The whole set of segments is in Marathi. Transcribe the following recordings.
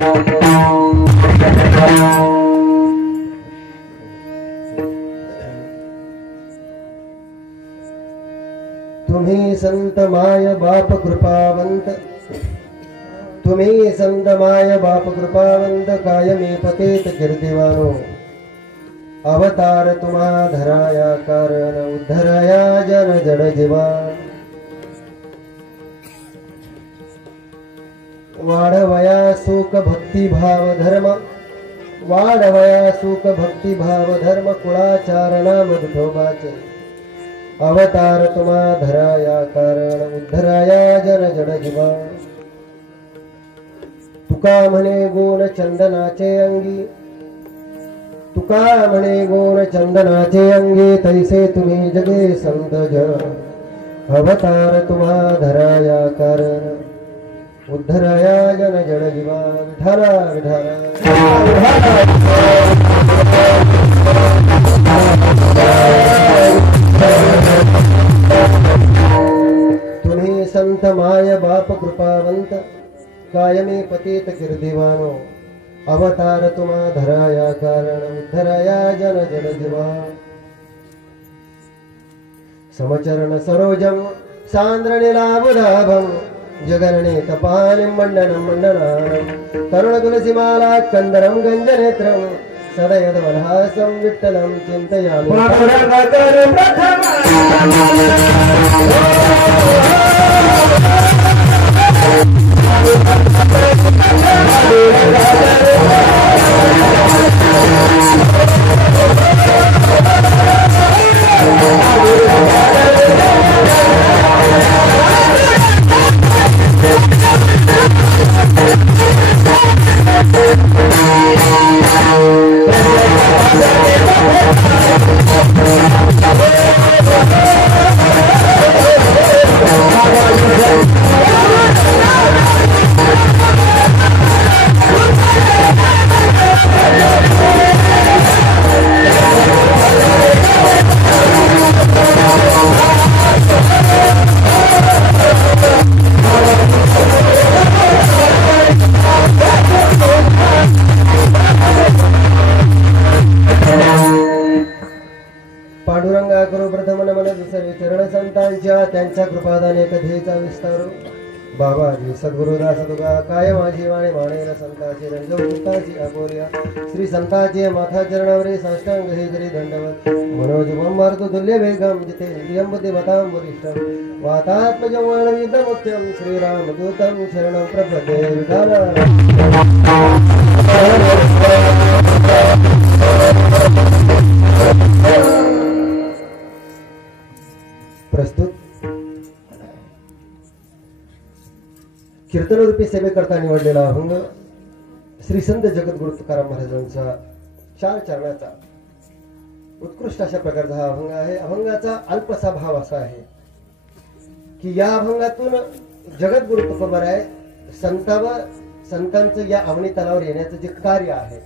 तुम्ही संत माय बाप कृपावंत, तुम्ही संत माय बाप कृपावंत, कायमी पतेत कीर्तिवानो, अवतार तुम्हा धराया कारण, उद्धराया जन जड जीवा. वाढवया सुख भक्ती भाव धर्म, वाढवया सुख भक्ती भाव धर्म, कुळाचारणा मधुठोबाचे, अवतार तुम्हा धराया कारण, उद्धराया जन जड जीवा. तुका म्हणे गुण चंदनाचे अंगी, तुका म्हणे गुण चंदनाचे अंगी, तैसे तुम्ही जगे संत जन, अवतार तुम्हा धराया कारण, उद्धराया जन जड जीवा. विठाला विठाला तुम्ही संत माय बाप कृपावंत, कायमी पतित कीर्तिवानो, अवतार तुम्हा धराया कारण, उद्धराया जन जड जीवा. समचरण सरोजम सांद्र नीलाबुधाभम, जगनने तपानिं मंडनं मंडनानं, तरुण तुलसीमाला कंदरं गंजनेत्रं, सदयदवलहासं विठ्ठलं चिन्तयामि. पांडुरंगा करो प्रथम नमन दुसरे चरण संतांच्या, त्यांच्या कृपादाने कधीचा विस्तारो. बाबाजी सद्गुरुदास तुका काय माझी वाणी मानेर संताची, रंजवताची अपोर्या श्री संताची माथा चरणावरी साष्टांग हे करी दंडवत. मनोज मार्ग तुल्य वेगम जिते इंद्रियं बुद्धिमतां वरिष्ठं, वातात्मजं वाणविदमुख्यं श्रीरामदूतं शरणं प्रपद्ये. प्रस्तुत कीर्तनरूपी सेवेकरता निवडलेला अभंग श्री संत जगद्गुरु तुकाराम महाराजांचा 4 चरणाचा उत्कृष्ट अशा प्रकारचा हा अभंग आहे. अभंगाचा अल्पसा भाव असा आहे की या अभंगातून जगद्गुरु तुकोबाराय संतांवर संतांचं या अवनी तलावर येण्याचं जे कार्य आहे,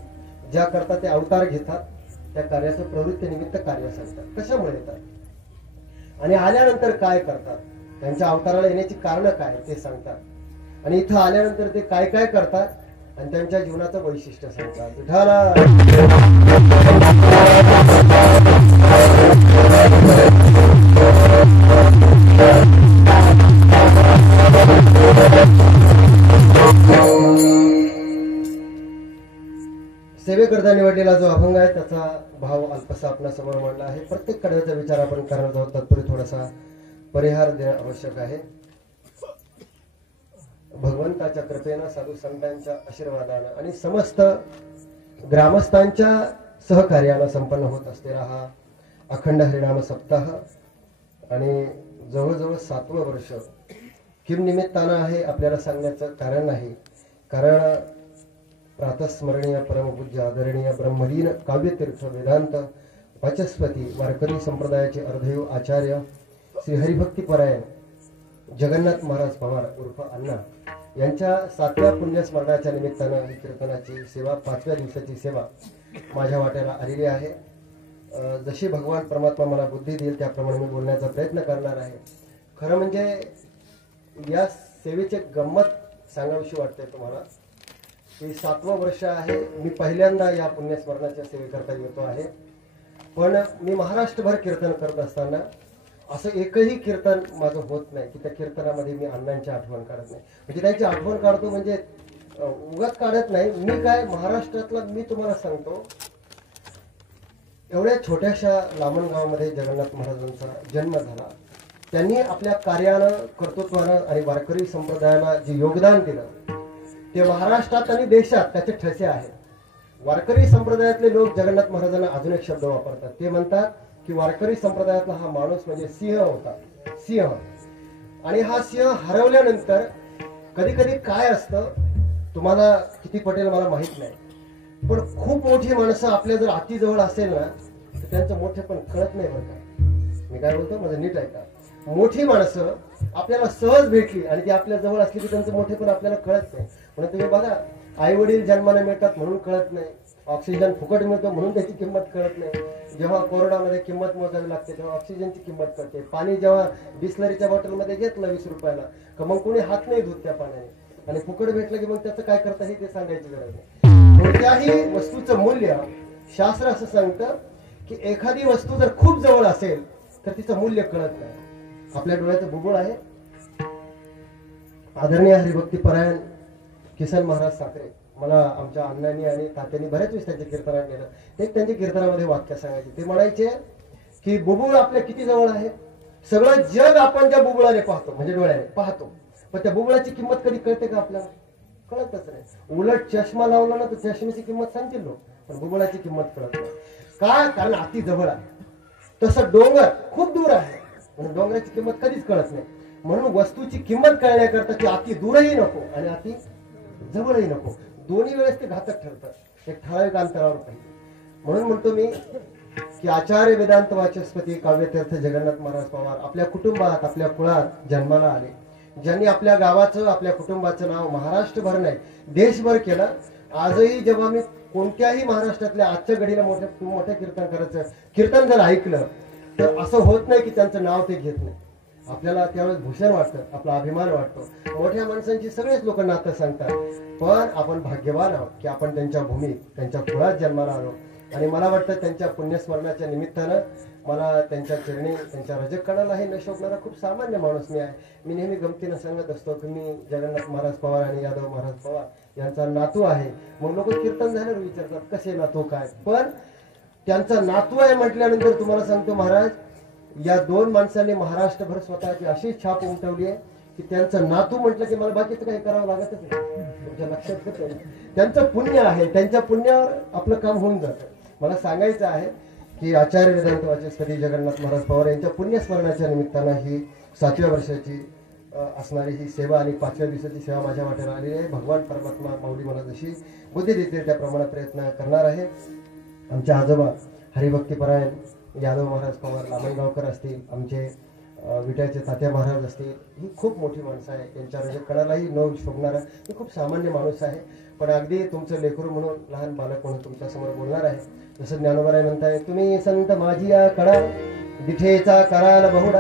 ज्या करता ते अवतार घेतात, त्या कार्याचं प्रवृत्ती निमित्त कार्य सांगतात. कशामुळे येतात आणि आल्यानंतर काय करतात, त्यांच्या अवताराला येण्याची कारण काय ते सांगतात. आणि इथं आल्यानंतर ते काय काय करतात आणि त्यांच्या जीवनाचं वैशिष्ट्य सांगतात. विठाला सेवेकरता निवडलेला जो अभंग आहे त्याचा भाव अल्पसा आपल्यासमोर मांडला आहे. प्रत्येक कडव्याचा विचार आपण करणार आहोत. तत्पूर्वी थोडासा परिहार देणं आवश्यक आहे. भगवंताच्या कृपेनं, साधू संतांच्या आशीर्वादानं आणि समस्त ग्रामस्थांच्या सहकार्यानं संपन्न होत असलेला हा अखंड हरिनाम सप्ताह आणि जवळजवळ 7वं वर्ष किम निमित्तानं आहे आपल्याला सांगण्याचं कारण नाही. कारण प्रातस्मरणीय परमपूज्य आदरणीय ब्रह्मलीन काव्यतीर्थ वेदांत वाचस्पती वारकरी संप्रदायाचे अर्धैव आचार्य श्री हरिभक्तीपरायण जगन्नाथ महाराज पवार उर्फ अण्णा यांच्या 7व्या पुण्यस्मरणाच्या निमित्तानं ही कीर्तनाची सेवा 5व्या दिवसाची सेवा माझ्या वाट्याला आलेली आहे. जशी भगवान परमात्मा मला बुद्धी देईल त्याप्रमाणे मी बोलण्याचा प्रयत्न करणार आहे. खरं म्हणजे या सेवेचे गंमत सांगावीशी वाटते तुम्हाला. हे 7वं वर्ष आहे. मी पहिल्यांदा या पुण्यस्मरणाच्या सेवेकरता येतो आहे. पण मी महाराष्ट्रभर कीर्तन करत असताना असं एकही कीर्तन माझं होत नाही की त्या कीर्तनामध्ये मी अण्णांची आठवण काढत नाही. म्हणजे त्यांची आठवण काढतो म्हणजे उगाच काढत नाही. मी काय महाराष्ट्रातला मी तुम्हाला सांगतो, एवढ्या छोट्याशा लामणगावामध्ये जगन्नाथ महाराजांचा जन्म झाला. त्यांनी आपल्या कार्यानं, कर्तृत्वानं आणि वारकरी संप्रदायाला जे योगदान दिलं ते महाराष्ट्रात आणि देशात त्याचे ठसे आहेत. वारकरी संप्रदायातले लोक जगन्नाथ महाराजांना अजून एक शब्द वापरतात. ते म्हणतात की वारकरी संप्रदायातला हा माणूस म्हणजे सिंह होता, सिंह. आणि हा सिंह हरवल्यानंतर कधी कधी काय असतं तुम्हाला किती पटेल मला माहित नाही, पण खूप मोठी माणसं आपल्या जर अतिजवळ असेल ना तर त्यांचं मोठे पण कळत नाही. बरं का मी काय बोलतो माझं नीट ऐका. मोठी माणसं आपल्याला सहज भेटली आणि ती आपल्या जवळ असली की त्यांचं मोठे पण आपल्याला कळत नाही. म्हणून तुम्ही बघा, आई वडील जन्माला मिळतात म्हणून कळत नाही, ऑक्सिजन फुकट मिळतो म्हणून त्याची किंमत कळत नाही. जेव्हा कोरडामध्ये किंमत मोजावी लागते तेव्हा ऑक्सिजनची किंमत कळते. पाणी जेव्हा बिस्लरीच्या बॉटलमध्ये घेतलं 20 रुपयाला का मग कोणी हात नाही धुत त्या पाण्याने, आणि फुकट भेटलं की मग त्याचं काय करता हे ते सांगायची गरज नाही. कोणत्याही वस्तूचं मूल्य शास्त्र असं सांगतं की एखादी वस्तू जर खूप जवळ असेल तर तिचं मूल्य कळत नाही. आपल्या डोळ्याचं बुबुळ आहे. आदरणीय हरिभक्तीपरायण किसन महाराज साखरे मला आमच्या अण्णांनी आणि तात्यांनी बऱ्याच वेळेस त्यांच्या कीर्तनात नेलं. ते त्यांच्या कीर्तनामध्ये वाक्य सांगायचे. ते म्हणायचे की बुबुळ आपल्या किती जवळ आहे. सगळं जग आपण त्या बुबुळाने पाहतो, म्हणजे डोळ्याने पाहतो, पण त्या बुबुळाची किंमत कधी कळते का आपल्याला? कळतच नाही. उलट चष्मा लावला ना तर चष्मेची किंमत सांगतील लोक, पण बुबुळाची किंमत कळत नाही. का? कारण अति जवळ आहे. तसं डोंगर खूप दूर आहे म्हणून डोंगराची किंमत कधीच कळत नाही. म्हणून वस्तूची किंमत कळण्याकरता ती अति दूरही नको आणि अति जवळही नको. दोन्ही वेळेस ते घातक ठरतं. एक ठराविक अंतरावर पाहिजे. म्हणून म्हणतो मी की आचार्य वेदांत वाचस्पती काव्यतीर्थ जगन्नाथ महाराज पवार आपल्या कुटुंबात, आपल्या कुळात जन्माला आले. ज्यांनी आपल्या गावाचं, आपल्या कुटुंबाचं नाव महाराष्ट्रभर नाही देशभर केलं. आजही जेव्हा मी कोणत्याही महाराष्ट्रातल्या आजच्या घडीला मोठ्या कीर्तनकाराचं कीर्तन जर ऐकलं तर असं होत नाही की त्यांचं नाव ते घेत नाही. आपल्याला त्यावेळेस भूषण वाटतं, आपला अभिमान वाटतो. मोठ्या माणसांची सगळेच लोक नातं सांगतात, पण आपण भाग्यवान आहोत की आपण त्यांच्या भूमीत, त्यांच्या कुळात जन्माला आलो. आणि मला वाटतं त्यांच्या पुण्यस्मरणाच्या निमित्तानं मला त्यांच्या चरणी, त्यांच्या रजकणालाही न शोभणारा खूप सामान्य माणूस मी आहे. मी नेहमी गमतीनं सांगत असतो की मी जगन्नाथ महाराज पवार आणि यादव महाराज पवार यांचा नातू आहे. मग लोक कीर्तन झाल्यावर विचारतात कसे नातू काय, पण त्यांचा नातू आहे म्हटल्यानंतर तुम्हाला सांगतो महाराज, या दोन माणसांनी महाराष्ट्रभर स्वतःची अशी छाप उमटवली आहे की त्यांचं नातू म्हटलं की मला बाकीचं काही करावं लागतच नाही. तुमच्या लक्षात येतं, त्यांचं पुण्य आहे, त्यांच्या पुण्यावर आपलं काम होऊन जातं. मला सांगायचं आहे की आचार्य वेदांत वाचस्पती जगन्नाथ महाराज पवार यांच्या पुण्यस्मरणाच्या निमित्तानं ही 7व्या वर्षाची असणारी ही सेवा आणि 5व्या दिवसाची सेवा माझ्या वाट्याला आलेली आहे. भगवान परमात्मा माऊली मला जशी बुद्धी देतील त्याप्रमाणे प्रयत्न करणार आहे. आमचे आजोबा हरिभक्तीपरायण यादव महाराज पवार लामणगावकर असतील, आमचे विट्याचे तात्या महाराज असतील, ही खूप मोठी माणसं आहे. यांच्या रजकणालाही न शोभणारा ही खूप सामान्य माणूस आहे, पण अगदी तुमचं लेकरू म्हणून, लहान बालक म्हणून तुमच्यासमोर बोलणार आहे. जसं ज्ञानोबाराय म्हणताय, तुम्ही संत माझी या कडा दिठेचा कराल बहुडा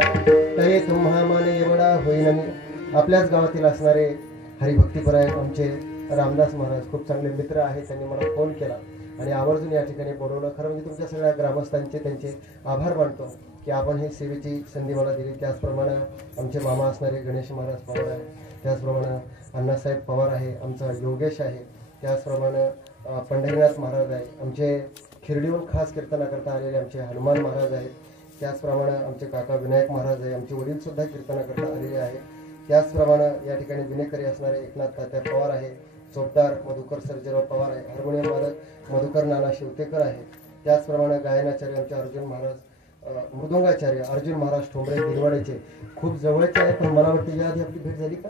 तरी तुम्हा माने एवढा होईन मी. आपल्याच गावातील असणारे हरिभक्तीपरायण आमचे रामदास महाराज खूप चांगले मित्र आहेत. त्यांनी मला फोन केला आणि आवर्जून या ठिकाणी बोलवलं. खरं म्हणजे तुमच्या सगळ्या ग्रामस्थांचे त्यांचे आभार मानतो की आपण ही सेवेची संधी मला दिली. त्याचप्रमाणे आमचे मामा असणारे गणेश महाराज पवार आहे, त्याचप्रमाणे अण्णासाहेब पवार आहे, आमचा योगेश आहे, त्याचप्रमाणे पंढरीनाथ महाराज आहे, आमचे खिरडीहून खास कीर्तनाकरता आलेले आमचे हनुमान महाराज आहेत, त्याचप्रमाणे आमचे काका विनायक महाराज आहे, आमचे वडील सुद्धा कीर्तनाकरता आलेले आहेत. त्याचप्रमाणे या ठिकाणी विनेकरी असणारे एकनाथ तात्या पवार आहे, चौकदार मधुकर सर्जेराव पवार आहे, हार्मोनियम वादक मधुकर नाना शिवतेकर आहे, त्याचप्रमाणे गायनाचार्य आमचे अर्जुन महाराज, मृदंगाचार्य अर्जुन महाराज ठोंबरे गिरवाड्याचे खूप जवळचे आहे. पण मला वाटतं याआधी आपली भेट झाली का?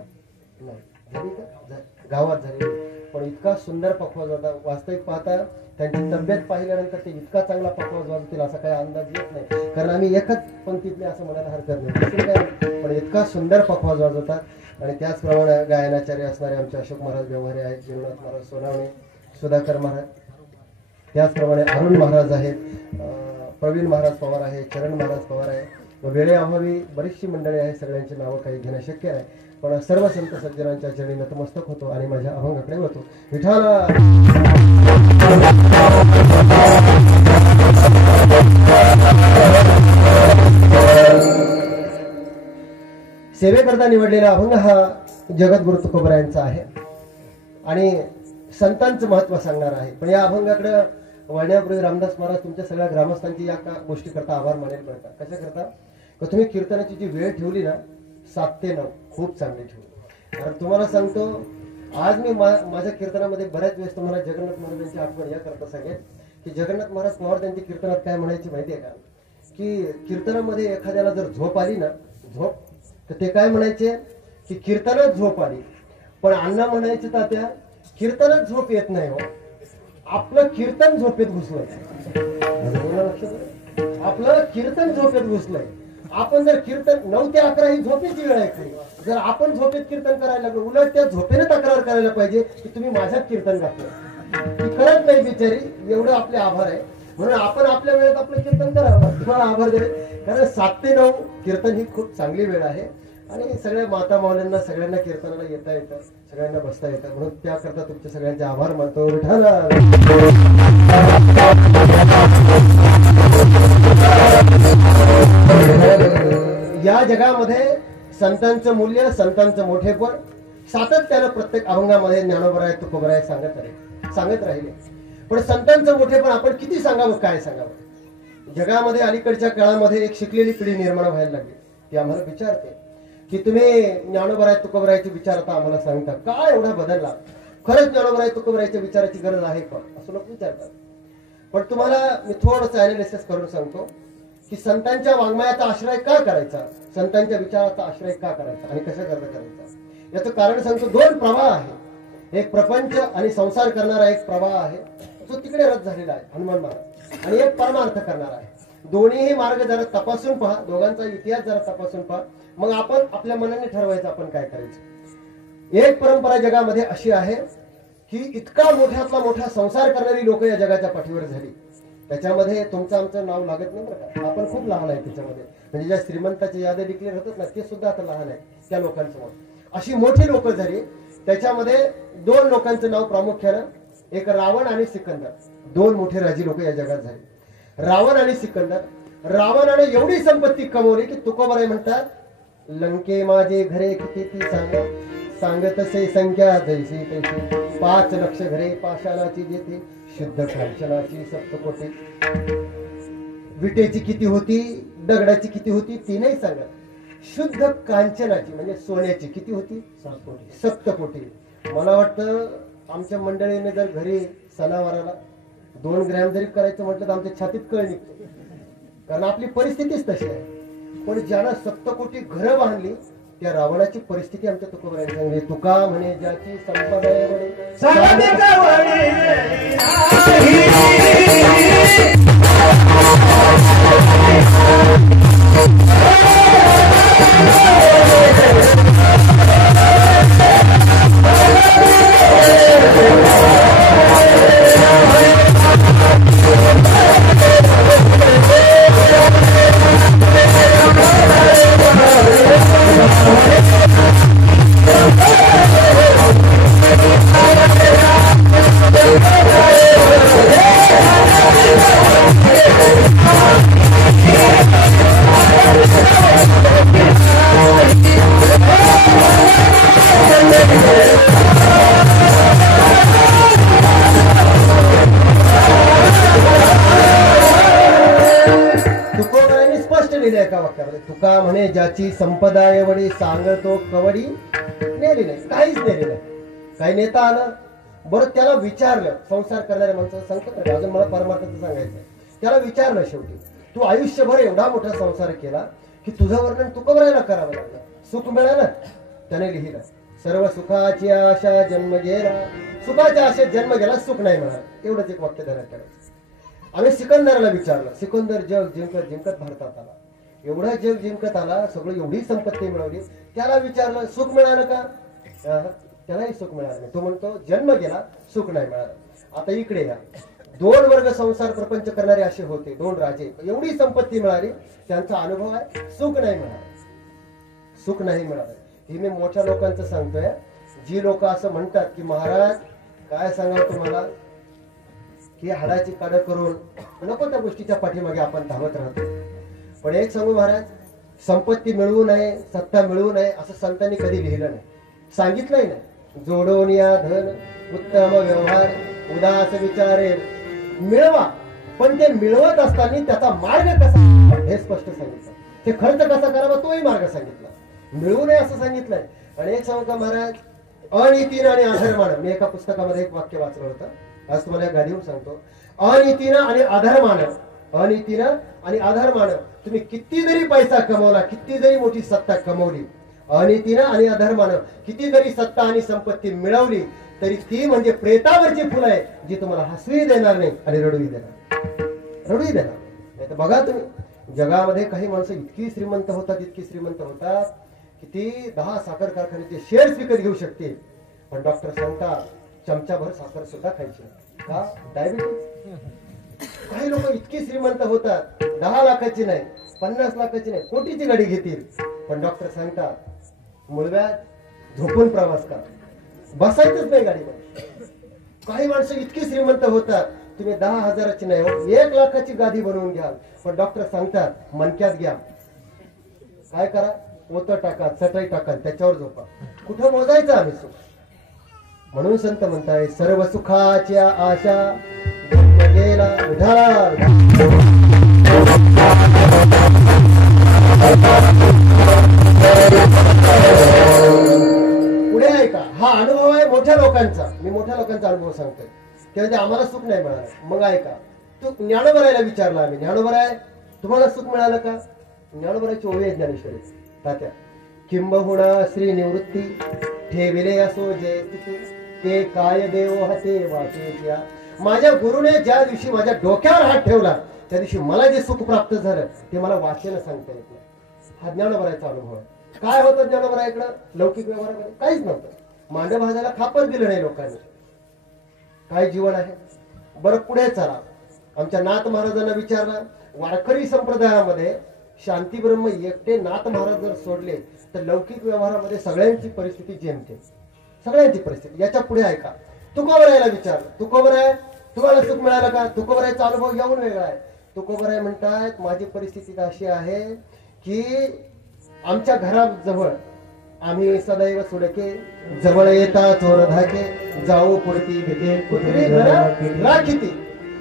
नाही झाली का? गावात झाली, पण इतका सुंदर पखवाज होता. वास्तविक पाहता त्यांची तब्येत पाहिल्यानंतर ते इतका चांगला पखवाज वाजवतील असा काही अंदाज येत नाही, कारण आम्ही एकच पंक्तीतले असं म्हणायला हरकत नाही, पण इतका सुंदर पखवाज वाजवतात. आणि त्याचप्रमाणे गायनाचार्य असणारे आमचे अशोक महाराज व्यवहारे आहेत, जीवनाथ महाराज सोनावणे, सुधाकर महाराज, त्याचप्रमाणे अरुण महाराज आहेत, प्रवीण महाराज पवार आहे, चरण महाराज पवार आहे. वेळेअभावी बरीचशी मंडळी आहे, सगळ्यांची नावं काही घेणं शक्य आहे. पण सर्व संत सज्जनांच्या चरणी नतमस्तक होतो आणि माझ्या अभंगाकडे वळतो. विठ्ठल सेवेकरता निवडलेला अभंग हा जगद्गुरु तुकोबरायांचा आहे आणि संतांचं महत्व सांगणार आहे. पण या अभंगाकडे वळण्यापूर्वी रामदास महाराज तुमच्या सगळ्या ग्रामस्थांची या गोष्टी करता आभार मानेल बरं का. कशा करता का तुम्ही कीर्तनाची जी वेळ ठेवली ना 7 ते 9 खूप चांगली ठेवली. कारण तुम्हाला सांगतो आज मी माझ्या कीर्तनामध्ये बऱ्याच वेळेस तुम्हाला जगन्नाथ महाराजांची आठवण या करता सांगेल की जगन्नाथ महाराज पवार त्यांच्या कीर्तनात काय म्हणायचे माहितीये का की कीर्तनामध्ये एखाद्याला जर झोप आली ना झोप तर ते काय म्हणायचे की कीर्तनात झोप आली. पण अण्णा म्हणायचे तात्या कीर्तनात झोप येत नाही हो, आपलं कीर्तन झोपेत घुसलंय. आपलं कीर्तन झोपेत घुसलंय. आपण जर कीर्तन 9 ते 11 ही झोपेची वेळ आहे खरी. जर आपण झोपेत कीर्तन करायला लागलो उलट त्या झोपेने तक्रार करायला पाहिजे की तुम्ही माझ्यात कीर्तन घातलं. ती करत नाही बिचारी. एवढं आपले आभार आहे म्हणून आपण आपल्या वेळेत आपलं कीर्तन करावं. तुम्हाला आभार दे. कारण 7 ते 9 कीर्तन ही खूप चांगली वेळ आहे आणि सगळ्या माता माऊल्यांना सगळ्यांना कीर्तनाला येता येतं, सगळ्यांना बसता येतं. म्हणून त्याकरता तुमचे सगळ्यांचे आभार मानतो. विठ्ठल या जगामध्ये संतांचं मूल्य संतांचं मोठेपण सातत्यानं प्रत्येक अभंगामध्ये ज्ञानोबराय तुकोबराय सांगत राहिले. पण संतांचं मोठेपण आपण किती सांगावं काय सांगावं. जगामध्ये अलीकडच्या काळामध्ये एक शिकलेली पिढी निर्माण व्हायला लागली. ती आम्हाला विचारते की तुम्ही ज्ञानोबराय तुकोबरायचे विचार आता आम्हाला सांगता काय एवढा बदलला. खरंच ज्ञानोबराय तुकोबरायच्या विचाराची गरज आहे का असं लोक विचारतात. पण तुम्हाला मी थोडंसं अनालिसिस करून सांगतो की संतांच्या वाङ्मयाचा आश्रय का करायचा, संतांच्या विचाराचा आश्रय का करायचा आणि कशा करता करायचा. याचं कारण सांगतो. 2 प्रवाह आहे. एक प्रपंच आणि संसार करणारा एक प्रवाह आहे जो तिकडे रद्द झालेला आहे हनुमान महाराज, आणि एक परमार्थ करणारा आहे. दोन्हीही मार्ग जरा तपासून पहा, दोघांचा इतिहास जरा तपासून पहा, मग आपण आपल्या मनाने ठरवायचं आपण काय करायचं. एक परंपरा जगामध्ये अशी आहे की इतका मोठ्यातला मोठा संसार करणारी लोक या जगाच्या पाठीवर झाली. त्याच्यामध्ये तुमचं आमचं नाव लागत नाही बरं का. आपण खूप लहान आहे त्याच्यामध्ये. म्हणजे ज्या श्रीमंताची यादी डिक्लेअर होतात ना ते सुद्धा आता लहान आहे त्या लोकांसमोर. अशी मोठी लोक झाली. त्याच्यामध्ये 2 लोकांचं नाव प्रामुख्यानं, एक रावण आणि सिकंदर. 2 मोठे राजी लोक या जगात झाले, रावण आणि सिकंदर. रावणाने एवढी संपत्ती कमवली की तुकोबराय म्हणतात लंके माझे घरे किती ती सांगत से संख्या जैसी तैसी 5 लक्ष घरे पाषाणाची जेथे शुद्ध कांचनाची सप्तकोटी. विटेची किती होती दगडाची किती होती ती नाही सांगत. शुद्ध कांचनाची म्हणजे सोन्याची किती होती 7 कोटी. मला वाटतं आमच्या मंडळीने जर घरी सणावाराला 2 ग्रॅम जरी करायचं म्हटलं तर आमच्या छातीत कळ निघतो. कारण आपली परिस्थितीच तशी आहे. पण ज्यानं 7 कोटी घरं बांधली त्या रावणाची परिस्थिती आमच्या तुकोबरायांनी सांगली. तुका म्हणे ज्याची संपदा तुका म्हणे ज्याची संपदा एवढी सांगतो कवडी. नेली नाही, काहीच नेली नाही. काही नेता आलं बरं त्याला विचारलं, संसार करणाऱ्या माणसाचं सांगतो अजून मला परमार्थाचं सांगायचं. त्याला विचारलं शेवटी तू आयुष्यभर एवढा मोठा संसार केला की तुझं वर्णन तुकोबरायला करावं लागलं, सुख मिळालं. त्याने लिहिलं सर्व सुखाची आशा जन्म गेला, सुखाच्या आशेत जन्म गेला सुख नाही मिळालं. एवढंच एक वाक्य ध्यानात ठेवायचं. आम्ही सिकंदराला विचारलं. सिकंदर जग जिंकत जिंकत भारतात आला. एवढा जग जिंकत आला, सगळं एवढी संपत्ती मिळवली. त्याला विचारलं सुख मिळालं का, त्यालाही सुख मिळालं नाही. तो म्हणतो जन्म गेला सुख नाही मिळालं. आता इकडे या 2 वर्ग संसार प्रपंच करणारे असे होते, 2 राजे. एवढी संपत्ती मिळाली त्यांचा अनुभव आहे सुख नाही मिळालं, सुख नाही मिळालं. ही मी मोठ्या लोकांचं सांगतोय. जी लोक असं म्हणतात की महाराज काय सांगा तुम्हाला की हाडाची काढ करून नको त्या गोष्टीच्या पाठीमागे आपण धावत राहतो. पण एक सांगू महाराज, संपत्ती मिळवू नये, सत्ता मिळवू नये असं संतांनी कधी लिहिलं नाही, सांगितलंही नाही. जोडून या धन उत्तम व्यवहार उदास विचारे मिळवा, पण ते मिळवत असताना त्याचा मार्ग कसा हे स्पष्ट सांगितलं. ते खर्च कसा करावा तोही मार्ग सांगितला, मिळवू नये असं सांगितलंय. आणि एक सांगू का महाराज, अनितीनं आणि अधर्मानं, मी एका पुस्तकामध्ये एक वाक्य वाचलं होतं, आज तुम्हाला गादीवर सांगतो. अनितीनं आणि अधर्मानं, अनितीनं आणि अधर्मानं तुम्ही किती जरी पैसा कमवला, किती जरी मोठी सत्ता कमवली, अनितीनं आणि अधर्मानं किती जरी सत्ता आणि संपत्ती मिळवली, तरी ती म्हणजे प्रेतावरची फुलं आहे, जी तुम्हाला हसवी देणार नाही आणि रडूही देणार नाही. तर बघा तुम्ही, जगामध्ये काही माणसं इतकी श्रीमंत होतात, इतकी श्रीमंत होतात की ती 10 साखर कारखान्याचे शेअर्स विकत घेऊ शकते. पण डॉक्टर सांगतात चमचाभर साखर सुद्धा खायची का, डायबिटीज. काही लोक इतकी श्रीमंत होतात, 10 लाखाची नाही, 50 लाखाची नाही, कोटीची गाडी घेतील, पण डॉक्टर सांगतात मुळव्यात झोपून प्रवास करा, बसायचंच नाही गाडीमध्ये. काही माणसं इतकी श्रीमंत होतात, तुम्ही 10,000ची नाही, 1 लाखाची गादी बनवून घ्याल, पण डॉक्टर सांगतात मनक्यात घ्या, काय करा, पोतं टाका, चटई टाका, त्याच्यावर झोपा. कुठं मोजायचं आम्ही सुख? म्हणून संत म्हणताय सर्व सुखाच्या आशा गेला उधार. पुढे ऐका, हा अनुभव आहे मोठ्या लोकांचा, मी मोठ्या लोकांचा अनुभव सांगतोय. तेव्हा आम्हाला सुख नाही मिळालं. मग ऐका, तू ज्ञानोबरायला विचारला आम्ही, ज्ञानोबराय तुम्हाला सुख मिळालं का? ज्ञानोबरायची ओवी आहे ज्ञानेश्वरी तात्या, किंबहुना श्री निवृत्ती ठेविले असो जय तिथे ते काय देव हते वाचे. माझ्या गुरुने ज्या दिवशी माझ्या डोक्यावर हात ठेवला त्या दिवशी मला जे सुख प्राप्त झालं ते मला वाचेनं सांगता येत नाही. हा ज्ञानोबरायचा अनुभव आहे. काय होतं ज्ञानोबरायकडं? लौकिक व्यवहारामध्ये काहीच नव्हतं. मांड भाजायला खापर दिलं नाही लोकांनी. काय जीवन आहे? बरं पुढे चला, आमच्या नाथ महाराजांना विचारलं, वारकरी संप्रदायामध्ये शांती ब्रह्म एकटे नाथ महाराज जर सोडले तर लौकिक व्यवहारामध्ये सगळ्यांची परिस्थिती जेमते, सगळ्यांची परिस्थिती. याच्या पुढे ऐका, तुकोबरायला विचारलं, तुकोबराय तुम्हाला सुख मिळालं का? तुकोबरायचा अनुभव येऊन वेगळा आहे. तुकोबराय म्हणतात माझी परिस्थिती अशी आहे की आमच्या घराजवळ आम्ही सदैव सुडके, जवळ येता चोर धाके, जाऊ पुरती भीते कुत्री घर राखीती.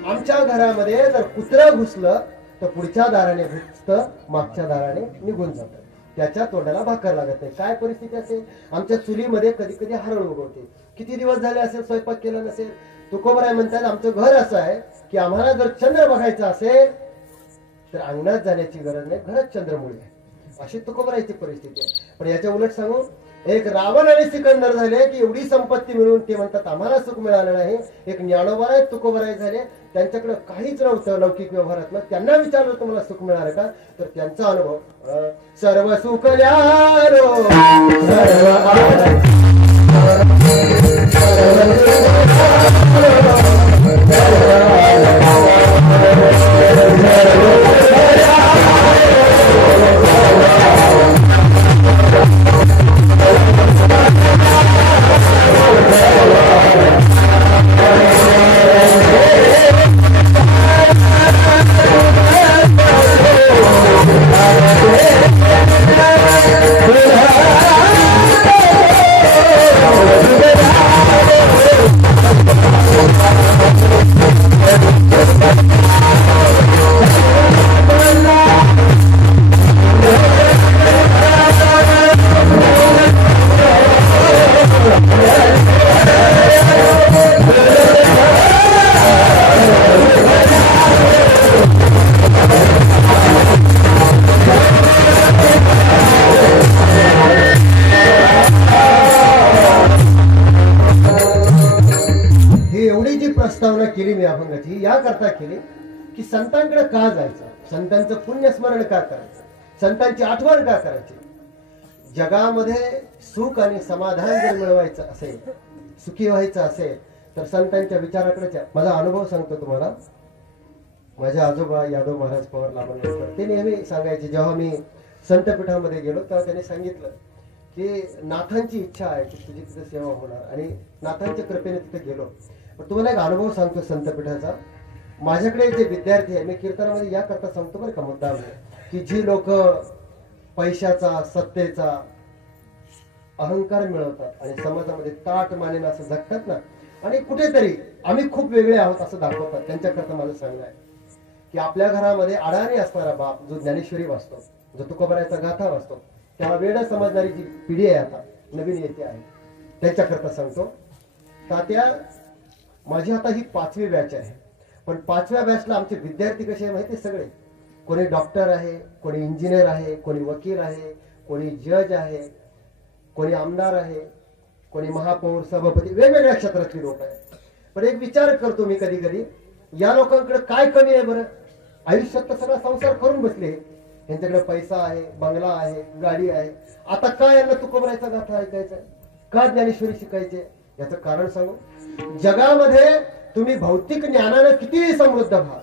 आमच्या घरामध्ये जर कुत्रा घुसलं तर पुढच्या दाराने घुसतं, मागच्या दाराने निघून जातं, त्याच्या तोंडाला भाकर लागत नाही. काय परिस्थिती असेल? आमच्या चुलीमध्ये कधी कधी हरळ उगवते, किती दिवस झाले असेल स्वयंपाक केला नसेल. तुकोबराय म्हणतात आमचं घर असं आहे की आम्हाला जर चंद्र बघायचा असेल तर अंगणात जाण्याची गरज नाही, घरात चंद्रमुळी आहे. अशी तुकोबरायची परिस्थिती आहे. पण याच्या उलट सांगू, एक रावण आणि सिकंदर झाले की एवढी संपत्ती मिळून ते म्हणतात आम्हाला सुख मिळालं नाही. एक ज्ञानोबराय तुकोबराय झाले, त्यांच्याकडे काहीच नव्हतं लौकिक व्यवहारातलं. त्यांना विचारलं तुम्हाला सुख मिळालं का? तर त्यांचा अनुभव सर्व सुख ल्यारो केली मी अभंगाची याकरता केली की संतांकडे का जायचं, संतांचं पुण्यस्मरण का करायचं, संतांची आठवण का करायची. जगामध्ये सुख आणि समाधान जर मिळवायचं असेल, सुखी व्हायचं असेल तर संतांच्या विचाराकडे. माझा अनुभव सांगतो तुम्हाला. माझे आजोबा यादव महाराज पवार लांबणकर ते नेहमी सांगायचे, जेव्हा मी संतपीठामध्ये गेलो तेव्हा त्यांनी सांगितलं की नाथांची इच्छा आहे की तुझी तिथे सेवा होणार आणि नाथांच्या कृपेने तिथे गेलो. पण तुम्हाला एक अनुभव सांगतो संतपीठाचा. माझ्याकडे जे विद्यार्थी आहे, मी कीर्तनामध्ये या करता सांगतो बरं का मुद्दाम, की जी लोक पैशाचा सत्तेचा अहंकार मिळवतात आणि समाजामध्ये ताट मानेन असं जगतात ना, आणि कुठेतरी आम्ही खूप वेगळे आहोत असं दाखवतात, त्यांच्याकरता माझं सांगणं आहे की आपल्या घरामध्ये अडाणी असणारा बाप जो ज्ञानेश्वरी वाचतो, जो तुकोबारायचा गाथा वाचतो, त्याला वेळ समजणारी जी पिढी आहे आता नवीन येते आहे, त्यांच्याकरता सांगतो. तात्या, माझी आता ही 5वी बॅच आहे, पण 5व्या बॅचला आमचे विद्यार्थी कसे आहे माहिती? सगळे कोणी डॉक्टर आहे, कोणी इंजिनियर आहे, कोणी वकील आहे, कोणी जज आहे, कोणी आमदार आहे, कोणी महापौर सभापती, वेगवेगळ्या क्षेत्रातली लोक आहेत. पण एक विचार करतो मी कधी कधी, या लोकांकडे काय कमी आहे बरं? आयुष्यात तर सगळा संसार करून बसले, यांच्याकडे पैसा आहे, बंगला आहे, गाडी आहे, आता काय यांना तुकोबारायचा गाथा ऐकायचा, का ज्ञानेश्वरी शिकायचे? याचं कारण सांगू. जगामध्ये तुम्ही भौतिक ज्ञानानं किती समृद्ध व्हा,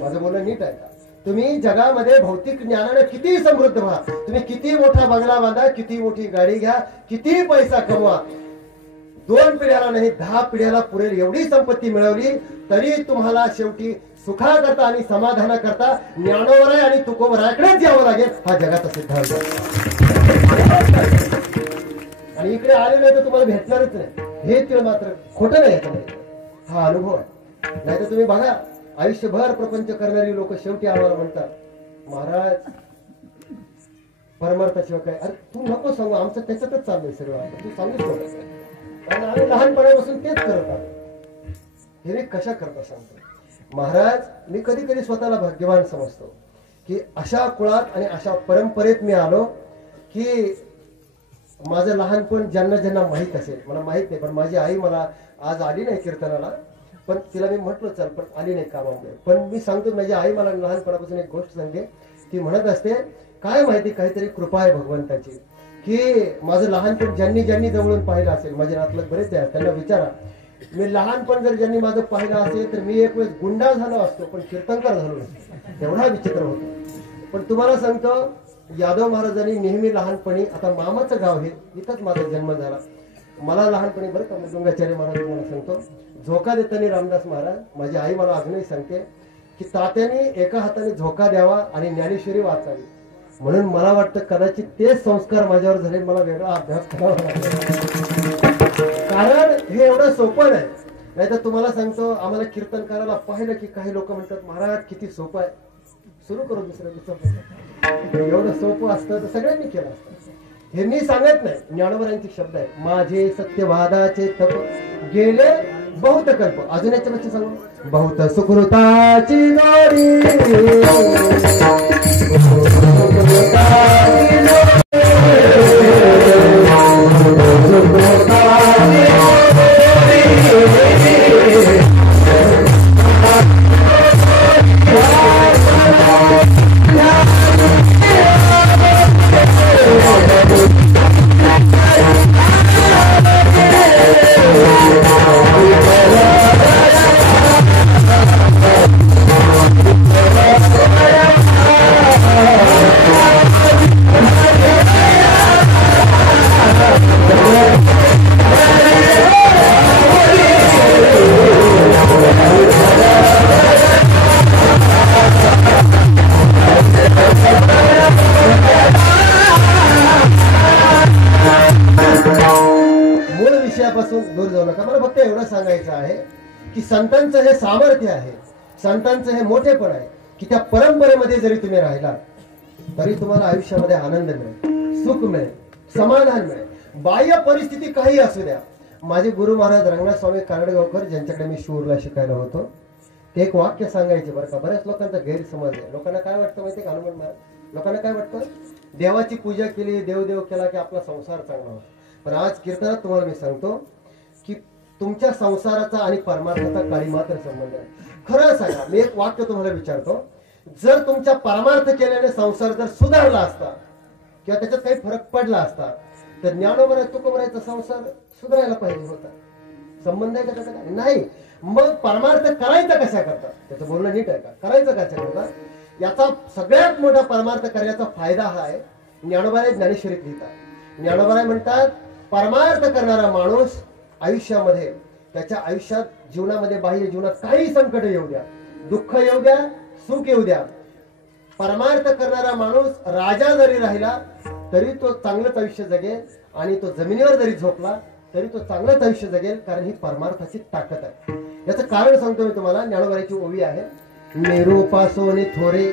माझं बोलणं नीट आहे का? तुम्ही जगामध्ये भौतिक ज्ञानानं किती समृद्ध व्हा, तुम्ही किती मोठा बंगला बांधा, किती मोठी गाडी घ्या, किती पैसा कमवा, 2 पिढ्याला नाही 10 पिढ्याला पुरेल एवढी संपत्ती मिळवली तरी तुम्हाला शेवटी सुखाकरता आणि समाधानाकरता ज्ञानोबराय आणि तुकोबरायकडेच यावं लागेल, हा जगाचा सिद्धांत. आणि इकडे आले नाही तर तुम्हाला भेटणारच नाही, हे ते मात्र खोटं नाही याच्यामध्ये, हा अनुभव आहे. नाही तर तुम्ही बघा, आयुष्यभर प्रपंच करणारी लोक शेवटी आम्हाला म्हणतात, महाराज परमार्थाशिवाय काय? अरे तू नको सांगू, आमचं त्याच्यातच चाललंय सगळं, तू सांगूच नको, कारण आम्ही लहानपणापासून तेच करत आहोत. हे मी कशा करता सांगतो महाराज. मी कधी कधी स्वतःला भाग्यवान समजतो की अशा कुळात आणि अशा परंपरेत मी आलो की माझं लहानपण ज्यांना ज्यांना माहीत असेल, मला माहित नाही, पण माझी आई मला आज आली नाही कीर्तनाला, पण तिला मी म्हटलं चल, पण आली नाही कामामुळे. पण मी सांगतो, माझी आई मला लहानपणापासून एक गोष्ट सांगते, ती म्हणत असते, काय माहिती काहीतरी कृपा आहे भगवंताची, की माझं लहानपण ज्यांनी ज्यांनी जवळून पाहिलं असेल, माझे नातलग बरेच आहे, त्यांना विचारा, मी लहानपण जर ज्यांनी माझं पाहिलं असेल तर मी एक वेळेस गुंडा झालो असतो पण कीर्तनकार झालो नसतो, एवढा विचित्र होतो. पण तुम्हाला सांगतो, यादव महाराजांनी नेहमी लहानपणी, आता मामाचं गाव हे, इथंच माझा जन्म झाला, मला लहानपणी बरं का मृदुंगाचार्य महाराज मला सांगतो, झोका देताना रामदास महाराज, माझी आई मला अजूनही सांगते की तात्याने एका हाताने झोका द्यावा आणि ज्ञानेश्वरी वाचावी, म्हणून मला वाटतं कदाचित तेच संस्कार माझ्यावर झाले, मला वेगळा अभ्यास करावा लागला, कारण हे एवढं सोपं नाही. नाही तर तुम्हाला सांगतो, आम्हाला कीर्तन करायला पाहिलं की काही लोक म्हणतात, महाराज किती सोपं आहे, सुरू करू दुसऱ्या दिवसापासून, एवढं सोपं असतं तर सगळ्यांनी केलं असतं. हे मी सांगत नाही, ज्ञानोबरांचे शब्द आहे, माझे सत्यवादाचे तप गेले बहुत कल्प. अजून याच्यापेक्षा सांगू, बहुत सुकृताची जोडी, दूर जाऊ नका. मला फक्त एवढं सांगायचं आहे की संतांचं हे सामर्थ्य आहे, संतांचं हे मोठेपण आहे की त्या परंपरेमध्ये जरी तुम्ही राहिला तरी तुम्हाला आयुष्यामध्ये आनंद मिळेल, सुख मिळेल, समाधान मिळेल, बाह्य परिस्थिती काही असू द्या. माझे गुरु महाराज रंगनाथ स्वामी कारडगावकर, ज्यांच्याकडे मी शूरला शिकायला होतो, ते एक वाक्य सांगायचे बरं का. बऱ्याच लोकांचा गैरसमज आहे. लोकांना काय वाटतं माहिती का, हनुमान महाराज, लोकांना काय वाटतं, देवाची पूजा केली, देवदेव केला की आपला संसार चांगला होतो. पण आज कीर्तनात तुम्हाला मी सांगतो की तुमच्या संसाराचा आणि परमार्थाचा काही मात्र संबंध आहे. खरं सांगा, मी एक वाक्य तुम्हाला विचारतो, जर तुमच्या परमार्थ केल्याने संसार जर सुधारला असता किंवा त्याच्यात काही फरक पडला असता तर ज्ञानोबराय तुकोबरायचा संसार सुधारायला पाहिजे होता. संबंध आहे का त्याचा? नाही. मग परमार्थ करायचा कशा करता, त्याचं बोलणं नीट आहे का, करायचं कशा करता, याचा सगळ्यात मोठा परमार्थ करण्याचा फायदा हा आहे. ज्ञानोबराय ज्ञानेश्वरीत लिहितात ज्ञानोबा म्हणतात परमार्थ करणारा माणूस आयुष्यामध्ये त्याच्या आयुष्यात जीवनामध्ये बाह्य जीवनात काही संकट येऊ द्या, दुःख येऊ द्या, सुख येऊ द्या, परमार्थ करणारा माणूस राजा जरी राहिला तरी तो चांगलंच आयुष्य जगेल आणि तो जमिनीवर जरी झोपला तरी तो चांगलंच आयुष्य जगेल, कारण ही परमार्थाची ताकद आहे. याचं कारण सांगतो मी तुम्हाला. ज्ञानोबाची ओवी आहे. मेरू पासोने थोरे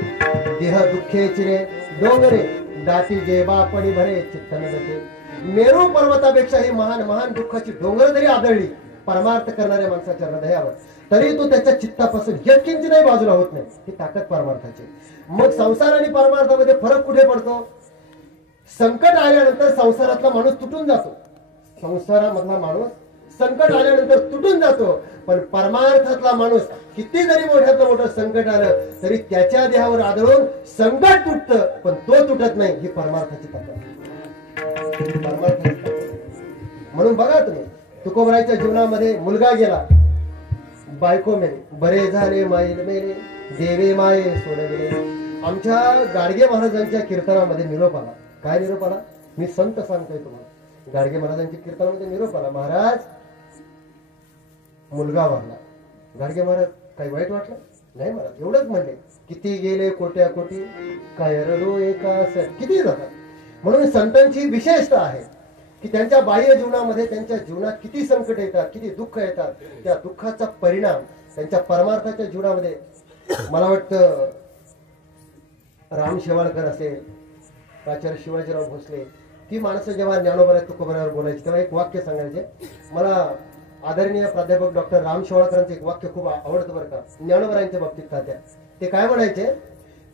देह दुःखे चिरे डोंगरे दाटी जे बापणी भरे चित्तन जाते. मेरू पर्वतापेक्षा ही महान महान दुःखाची डोंगर जरी आदळली परमार्थ करणाऱ्या माणसाच्या हृदयावर तरी तो त्याच्या चित्तापासून यत्किंचितही बाजूला होत नाही. ही ताकद परमार्थाची. मग संसार आणि परमार्थामध्ये फरक कुठे पडतो? संकट आल्यानंतर संसारातला माणूस तुटून जातो. संसारामधला माणूस संकट आल्यानंतर तुटून जातो, पण परमार्थातला माणूस किती जरी मोठ्यातलं मोठं संकट आलं तरी त्याच्या देहावर आदळून संकट तुटतं पण तो तुटत नाही. ही परमार्थाची ताकद. म्हणून बघा तुम्ही तुकोबराच्या जीवनामध्ये मुलगा गेला, बायको मेली, बरे झाले माईल मेले देवे माये सोड गेले. आमच्या गाडगे महाराजांच्या कीर्तनामध्ये निरोप आला. काय निरोप आला? मी संत सांगतोय तुम्हाला. गाडगे महाराजांच्या कीर्तनामध्ये निरोप आला, महाराज मुलगा वारला. गाडगे महाराज काही वाईट वाटलं नाही महाराज, एवढंच म्हणले किती गेले कोट्या कोटी काय रडो एका किती जातात. म्हणून संतांची विशेषता आहे की त्यांच्या बाह्य जीवनामध्ये त्यांच्या जीवनात किती संकट येतात, किती दुःख येतात, त्या दुःखाचा परिणाम त्यांच्या परमार्थाच्या जीवनामध्ये. मला वाटतं राम शेवाळकर असेल, प्राचार्य शिवाजीराव भोसले, ती माणसं जेव्हा ज्ञानोबा तुकोबरावर बोलायची तेव्हा एक वाक्य सांगायचे. मला आदरणीय प्राध्यापक डॉक्टर राम शेवाळकरांचं एक वाक्य खूप आवडतं बरं का, ज्ञानोबरांच्या बाबतीत तात्या. ते काय म्हणायचे?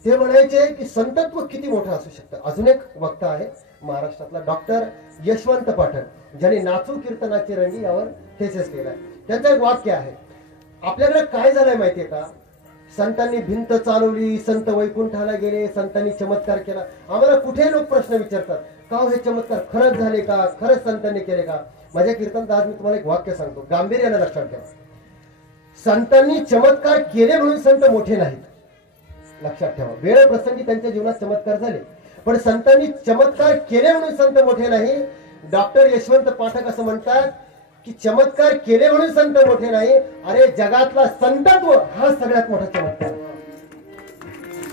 ते म्हणायचे की संतत्व किती मोठं असू शकतं. अजून एक वक्ता आहे महाराष्ट्रातला डॉक्टर यशवंत पाठक, ज्यांनी नाचू कीर्तनाची रंगी यावर थेसिस केलाय. त्यांचं एक वाक्य आहे. आपल्याकडे काय झालंय माहितीये का? संतांनी भिंत चालवली, संत वैकुंठाला गेले, संतांनी चमत्कार केला. आम्हाला कुठे लोक प्रश्न विचारतात का हे चमत्कार खरंच झाले का, खरंच संतांनी केले का? माझ्या कीर्तनात आज मी तुम्हाला एक वाक्य सांगतो, गांभीर्याने लक्षात ठेवा. संतांनी चमत्कार केले म्हणून संत मोठे नाहीत. लक्षात ठेवा, वेळ प्रसंगी त्यांच्या जीवनात चमत्कार झाले, पण संतांनी चमत्कार केले म्हणून संत मोठे नाही. डॉक्टर यशवंत पाठक असं म्हणतात की चमत्कार केले म्हणून संत मोठे नाही. अरे जगातला संतत्व हा सगळ्यात मोठा चमत्कार.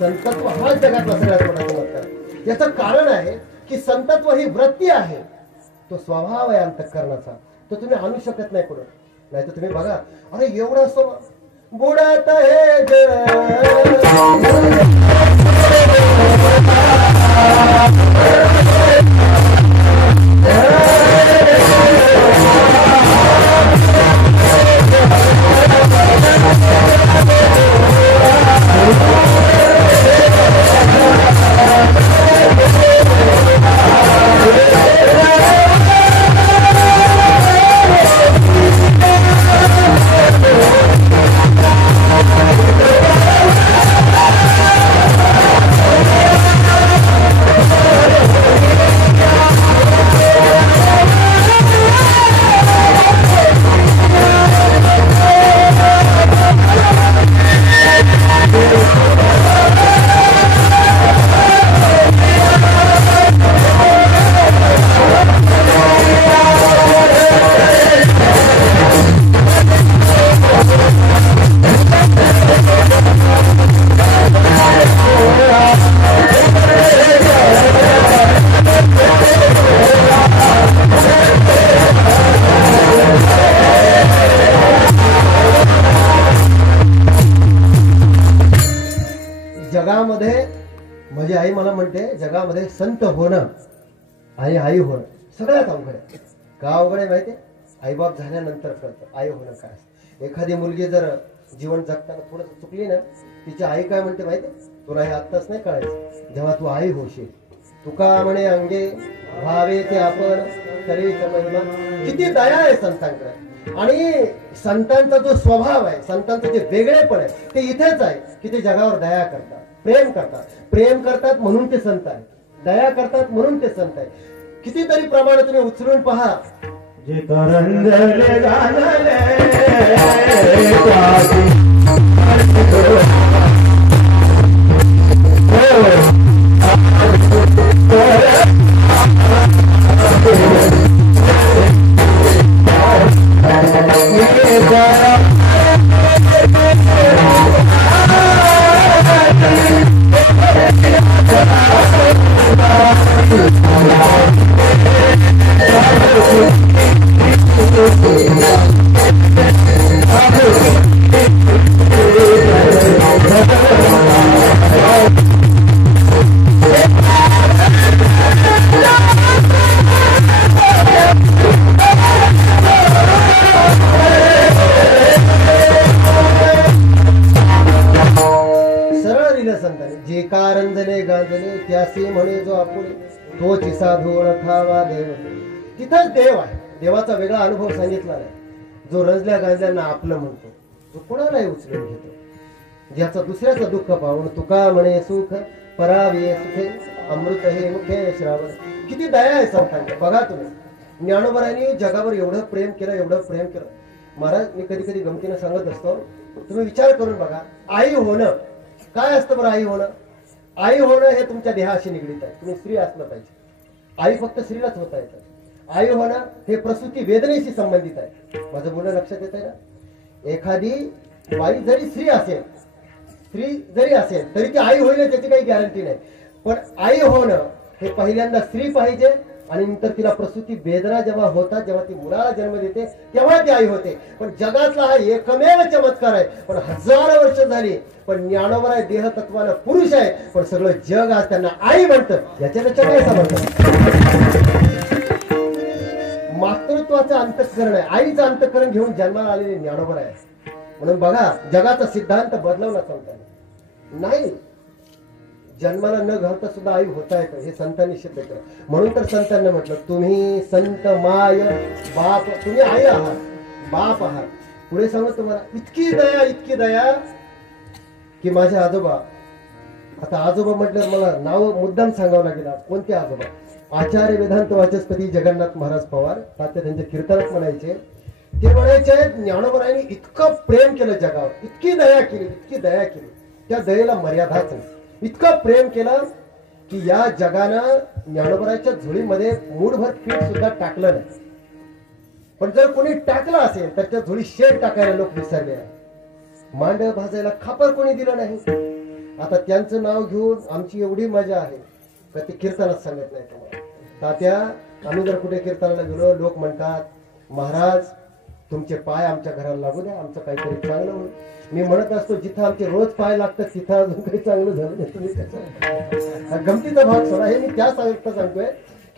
संतत्व हा जगातला सगळ्यात मोठा चमत्कार. याचं कारण आहे की संतत्व ही वृत्ती आहे, तो स्वभाव आहे अंतःकरणाचा, तो तुम्ही आणू शकत नाही कुठं. नाही तर तुम्ही बघा, अरे एवढा बुडात हे जगामध्ये, माझी आई मला म्हणते, जगामध्ये संत होणं आणि आई होणं सगळ्यात अवघड आहे. का अवघड आहे माहिती? आईबाप झाल्यानंतर कळतं आई होणं काय असतं. एखादी मुलगी जर जीवन जगताना थोडं चुकली ना, तिची आई काय म्हणते माहिती? तुला हे आत्ताच नाही कळायचं, जेव्हा तू आई होशील. तुका म्हणे अंगे भावे ते आपण तरी महिमा. किती दया आहे संतांकडे. आणि संतांचा जो स्वभाव आहे, संतांचं जे वेगळेपण आहे ते इथेच आहे की ते जगावर दया करतात, प्रेम करतात. प्रेम करतात म्हणून ते संत आहेत, दया करतात म्हणून ते संत आहेत. कितीतरी प्रमाण तुम्ही उचलून पहा. जे तरंगले जाणले गांजले त्यासी म्हणे जो आपुले तोची साधू ओळखावा देव. तिथंच देव आहे. देवाचा वेगळा अनुभव सांगितला नाही. जो रंजल्या गांजल्यांना आपलं म्हणतो तो कोणालाही उचलून घेतो. ज्याचा दुसऱ्याचं दुःख पाहून तुका म्हणे सुख परावे सुखे अमृत हे मुखे श्रावण. किती दया आहे संतांची. बघा तुम्ही ज्ञानोबरांनी जगावर एवढं प्रेम केलं, एवढं प्रेम केलं. महाराज मी कधी कधी गमतीनं सांगत असतो, तुम्ही विचार करून बघा, आई होणं काय असतं बरं? आई होणं, आई होणं हे तुमच्या देहाशी निगडीत आहे. तुम्ही स्त्री असलं पाहिजे. आई फक्त स्त्रीलाच होता येतं. आई होणं हे प्रसूती वेदनेशी संबंधित आहे. माझं बोलणं लक्षात येत आहे ना? एखादी बाई जरी स्त्री असेल तरी ती आई होईल त्याची काही गॅरंटी नाही. पण आई होणं हे पहिल्यांदा स्त्री पाहिजे आणि नंतर तिला प्रसूती वेदना जेव्हा होतात, जेव्हा ती मुलाला जन्म देते तेव्हा ती आई होते. पण जगातला हा एकमेव चमत्कार आहे. पण हजारो वर्ष झाली पण ज्ञानोबा आहे देहतत्वानं पुरुष आहे, पण सगळं जग आज त्यांना आई म्हणतं. याच्यापेक्षा काय समजतं? मातृत्वाचं अंतःकरण आहे. आईचं अंतःकरण घेऊन जन्माला आलेले ज्ञानोबा आहे. म्हणून बघा जगाचा सिद्धांत बदलवला संतांनी नाही. जन्माला न घालता सुद्धा आई होता येतं हे संतांनी सिद्ध केलं. म्हणून तर संतांनी म्हटलं तुम्ही संत माय बाप, तुम्ही आई आहात, बाप आहात. पुढे सांगू तुम्हाला इतकी दया की माझे आजोबा, आता आजोबा म्हटलं मला नाव मुद्दाम सांगावं लागेल. कोणते आजोबा? आचार्य वेदांत वाचस्पती जगन्नाथ महाराज पवार. तात्या त्यांचे कीर्तनात म्हणायचे, ते म्हणायचे ज्ञानोबरांनी इतकं प्रेम केलं जगावर, इतकी दया केली, त्या दयेला मर्यादाच नाही. इतकं प्रेम केलं की या जगानं ज्ञानोबराच्या झोळीमध्ये मूठभर पीठ सुद्धा टाकलं नाही. पण जर कोणी टाकलं असेल तर त्या झोळी शेण टाकायला लोक विसरले आहे. मांड भाजायला खापर कोणी दिलं नाही. आता त्यांचं नाव घेऊन आमची एवढी मजा आहे का ते कीर्तनात सांगत नाही तुम्हाला. तात्या आम्ही जर कुठे कीर्तनाला गेलो लोक म्हणतात महाराज तुमचे पाय आमच्या घराला लागू द्या, आमचं काहीतरी चांगलं होईल. मी म्हणत असतो जिथं आमचे रोज पाय लागतात तिथं अजून काही चांगलं झालं नाही. तुम्ही त्याचा गमतीचा भाग सोडा. हे मी त्या सांगतोय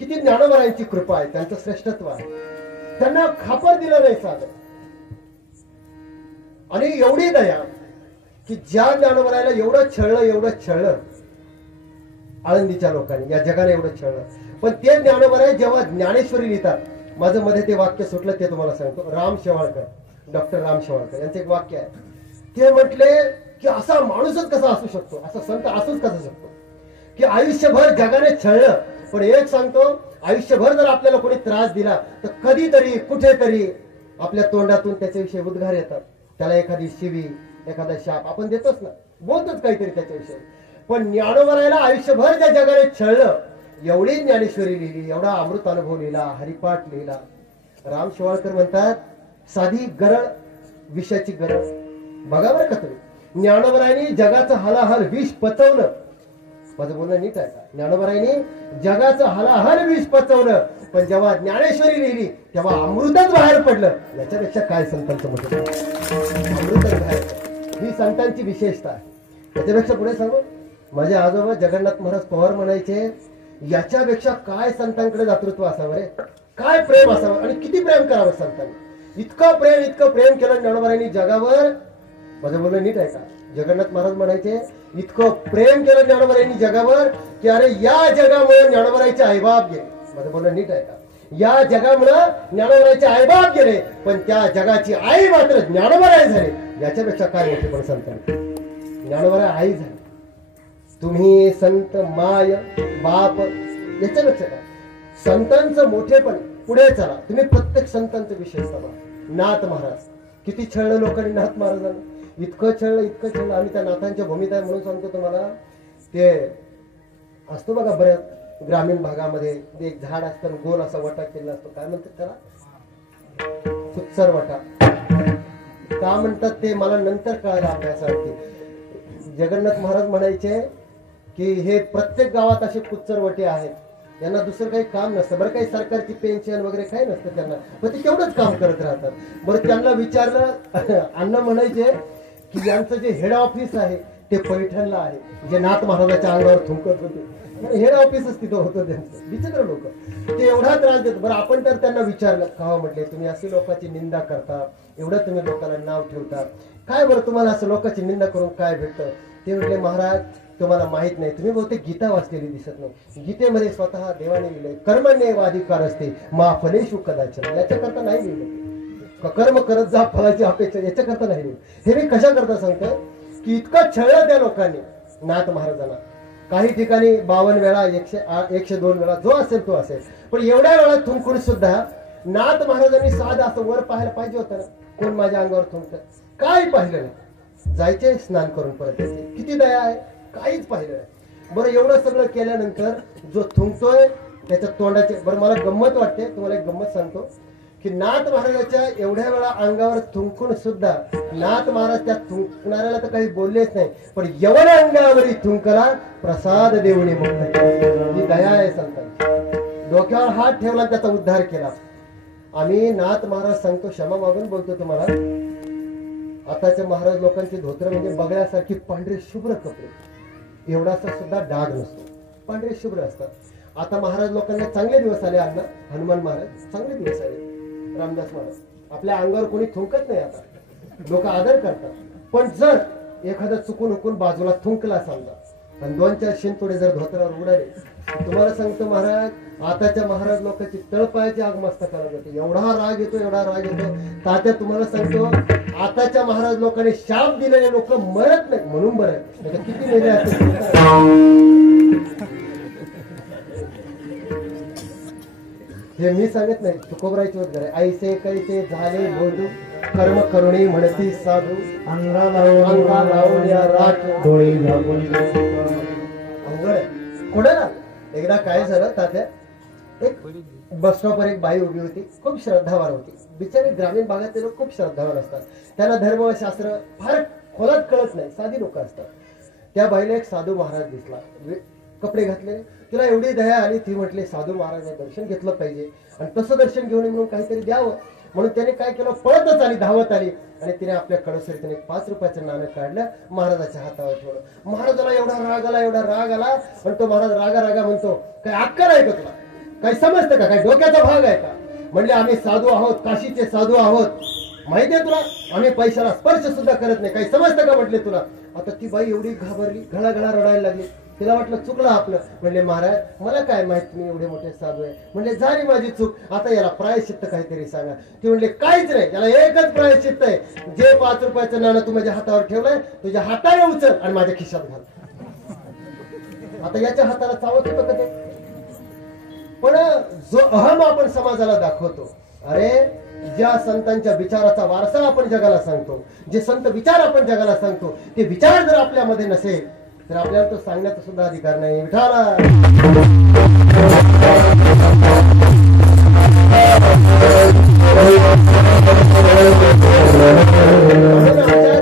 किती ज्ञानोबरांची कृपा आहे, त्यांचं श्रेष्ठत्व आहे. त्यांना खापर दिलं नाही साधं. आणि एवढी दया की ज्या ज्ञानोबराला एवढं छळलं आळंदीच्या लोकांनी, या जगाने एवढं छळलं. पण ते ज्ञानोबराय जेव्हा ज्ञानेश्वरी लिहितात, माझं मध्ये ते वाक्य सुटलं ते तुम्हाला सांगतो. राम शेवाळकर, डॉक्टर राम शेवाळकर यांचं एक वाक्य आहे. ते म्हटले की असा माणूसच कसा असू शकतो, असा संत असूच कसा शकतो की आयुष्यभर जगाने छळलं. पण एक सांगतो, आयुष्यभर जर आपल्याला कोणी त्रास दिला तर कधीतरी कुठेतरी आपल्या तोंडातून त्याच्याविषयी उद्गार येतात. त्याला एखादी शिवी, एखादा शाप आपण देतोच ना, बोलतोच काहीतरी त्याच्याविषयी. पण ज्ञानोबरायला आयुष्यभर त्या जगाने छळलं, एवढी ज्ञानेश्वरी लिहिली, एवढा अमृत अनुभव लिहिला, हरिपाठ लिहिला. राम शेवाळकर म्हणतात साधी गरळ विषाची गरळ. बघा बरं का तुम्ही, ज्ञानोबरायांनी जगाचं हलाहल विष पचवलं. माझं बोलणं नीट आहे का? ज्ञानोबरायांनी जगाचं हलाहल विष पचवलं, पण जेव्हा ज्ञानेश्वरी लिहिली तेव्हा अमृतच बाहेर पडलं. याच्यापेक्षा काय संतांचं म्हटलं? अमृतच बाहेर पडलं. ही संतांची विशेषता आहे. त्याच्यापेक्षा पुढे सांगू, माझे आजोबा जगन्नाथ महाराज पवार म्हणायचे याच्यापेक्षा काय संतांकडे दातृत्व असावं रे, काय प्रेम असावं आणि किती प्रेम करावं संतांनी. इतकं प्रेम केलं ज्ञानोबरायांनी जगावर. माझं बोलणं नीट आहे का? जगन्नाथ महाराज म्हणायचे इतकं प्रेम केलं ज्ञानोबरायांनी जगावर की अरे या जगामुळे ज्ञानोबरायचे आईबाप गेले. माझं बोलणं नीट आहे का? या जगामुळे ज्ञानोबरायचे आईबाप गेले, पण त्या जगाची आई मात्र ज्ञानोबराय झाले. याच्यापेक्षा काय मोठे पण संतांनी. ज्ञानोबराय आई झाले. तुम्ही संत माय बाप, याच्यापेक्षा काय? संतांचं मोठेपण पुढे चला. तुम्ही प्रत्येक संतांचा विषय बघा. नाथ महाराज किती छळलं लोकांनी नाथ महाराजांना, इतकं छळलं. आम्ही त्या नाथांच्या भूमीत आहे म्हणून सांगतो तुम्हाला. ते असतो बघा बऱ्याच ग्रामीण भागामध्ये एक झाड असतं, गोल असा वटा केलेला असतो. काय म्हणतात त्याला? कुत्सर वटा का म्हणतात ते मला नंतर कळालं अभ्यासावरती. जगन्नाथ महाराज म्हणायचे की हे प्रत्येक गावात असे कुत्सरवटे आहेत, यांना दुसरं काही काम नसतं. बरं काही सरकारची पेन्शन वगैरे काही नसतं त्यांना, पण ते तेवढंच काम करत राहतात. बरं त्यांना विचारलं, अण्णा म्हणायचे की यांचं जे हेड ऑफिस आहे ते पैठणला आहे जे नाथ महाराजाच्या अंगावर थुंकत होते. हेड ऑफिसच तिथं होतं त्यांचं. विचित्र लोक ते एवढा त्रास देत. बरं आपण तर त्यांना विचारलं का म्हटले तुम्ही अशी लोकांची निंदा करता, एवढं तुम्ही लोकांना नाव ठेवता, काय बरं तुम्हाला असं लोकांची निंदा करून काय भेटतं? ते म्हटले महाराज तुम्हाला माहित नाही, तुम्ही बहुतेक गीता वाचलेली दिसत नाही. गीतेमध्ये स्वतः देवाने लिहिलंय कर्मण्येवाधिकार असते मा फलेषु कदाचन. याच्याकरता नाही लिहिलं कर्म करत जा फळाची अपेक्षा, याच्याकरता नाही लिहिलं. हे मी कशा करता सांगतोय की इतकं छळलं त्या लोकांनी नाथ महाराजांना. काही ठिकाणी 52 वेळा 102 वेळा जो असेल तो असेल, पण एवढ्या वेळा थुंकून सुद्धा नाथ महाराजांनी साधं असं वर पाहायला पाहिजे होतं ना, कोण माझ्या अंगावर थुंकत, काही पाहिलं नाही. जायचे स्नान करून परत यायचे. किती दया आहे, काहीच पाहिलं नाही. बरं एवढं सगळं केल्यानंतर जो थुंकतोय त्याच्या तोंडाचे, बरं मला गंमत वाटते, तुम्हाला एक गंमत सांगतो की नाथ महाराजाच्या एवढ्या वेळा अंगावर थुंकून सुद्धा नाथ महाराज त्या थुंकणाऱ्याला तर काही बोललेच नाही, पण एवढ्या अंगावरही थुंकला प्रसाद देऊनी मुक्त. ही दया आहे संतांची. डोक्यावर हात ठेवला त्याचा उद्धार केला. आम्ही नाथ महाराज सांगतो, क्षमा मागून बोलतो तुम्हाला, आताच्या महाराज लोकांची धोत्र म्हणजे बगळ्यासारखी पांढरे शुभ्र कपडे, एवढासा सुद्धा डाग नसतो, पांढरे शुभ्र असतात. आता महाराज लोकांना चांगले दिवस आले. अण्णा हनुमान महाराज चांगले दिवस आले, रामदास महाराज आपल्या अंगावर कोणी थुंकत नाही, आता लोक आदर करतात. पण जर एखादा चुकून हुकून बाजूला थुंकला समजा आणि 2-4 शिंतोडे जर धोत्रावर उडाले, तुम्हाला सांगतो महाराज आताच्या महाराज लोकांची तळपायाची आग मस्तकाला जाते. एवढा राग येतो, एवढा राग येतो. तात्या तुम्हाला सांगतो आताच्या महाराज लोकांनी शाप दिलेले लोक मरत नाही म्हणून बरं आहे, किती नेले असते. हे मी सांगत नाही, तुकोबरायची वगैरे ऐसे कैसे झाले बोलू कर्म करुणी म्हणती साधू अंगा लावून या राख डोळे अवघड आहे. कुठे ना एकदा काय झालं तात्या, एक बस स्टॉपवर एक बाई उभी होती, खूप श्रद्धावान होती. बिचारे ग्रामीण भागातले लोक खूप श्रद्धावान असतात, त्यांना धर्मशास्त्र फार खोलात कळत नाही, साधी लोक असतात. त्या बाईला एक साधू महाराज दिसला, कपडे घातले, तिला एवढी दया आली, ती म्हटली साधू महाराजांचं दर्शन घेतलं पाहिजे आणि तसं दर्शन घेऊन म्हणून काहीतरी द्यावं. म्हणून त्याने काय केलं, पळतच आली, धावत आली आणि तिने आपल्या कडसरीने 5 रुपयाचं नाणं काढलं, महाराजाच्या हातावर ठेवलं. महाराजाला एवढा राग आला, एवढा राग आला, पण तो महाराज रागा म्हणतो, काय अक्कल आहे का तुला, काही समजतं का, काही डोक्याचा भाग आहे का? म्हणले आम्ही साधू आहोत, काशीचे साधू आहोत, माहितीये तुला, आम्ही पैशाला स्पर्श सुद्धा करत नाही, काही समजतं का म्हटले तुला. आता ती बाई एवढी घाबरली, घळाघळा रडायला लागली. तिला वाटलं चुकलं आपलं. म्हणले महाराज मला काय माहित तुम्ही एवढे मोठे साधू आहे. म्हणले झाली माझी चूक, आता याला प्रायश्चित्त काहीतरी सांगा. ते म्हणले काहीच नाही, याला एकच प्रायश्चित्त आहे, जे 5 रुपयाचं नाणं तू माझ्या हातावर ठेवलंय तुझ्या हाताने उचल आणि माझ्या खिशात घाल. आता याच्या हाताला चावत होतं का ते? पण जो अहम आपण समाजाला दाखवतो, अरे ज्या संतांच्या विचाराचा वारसा आपण जगाला सांगतो, जे संत विचार आपण जगाला सांगतो, ते विचार जर आपल्यामध्ये नसेल तर आपल्याला तो सांगण्याचा सुद्धा अधिकार नाही. विठाला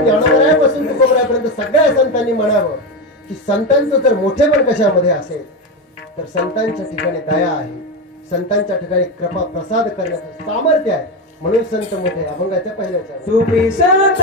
ज्ञानोबरायापासून तुकोबरायापर्यंत सगळ्या संतांनी म्हणावं की संतांचं जर मोठेपण कशामध्ये असेल तर संतांच्या ठिकाणी दया आहे, संतांच्या ठिकाणी कृपा प्रसाद करण्याचं सामर्थ्य आहे, म्हणून संत मोठे. अभंगाच्या पहिल्याच्या तुम्ही संत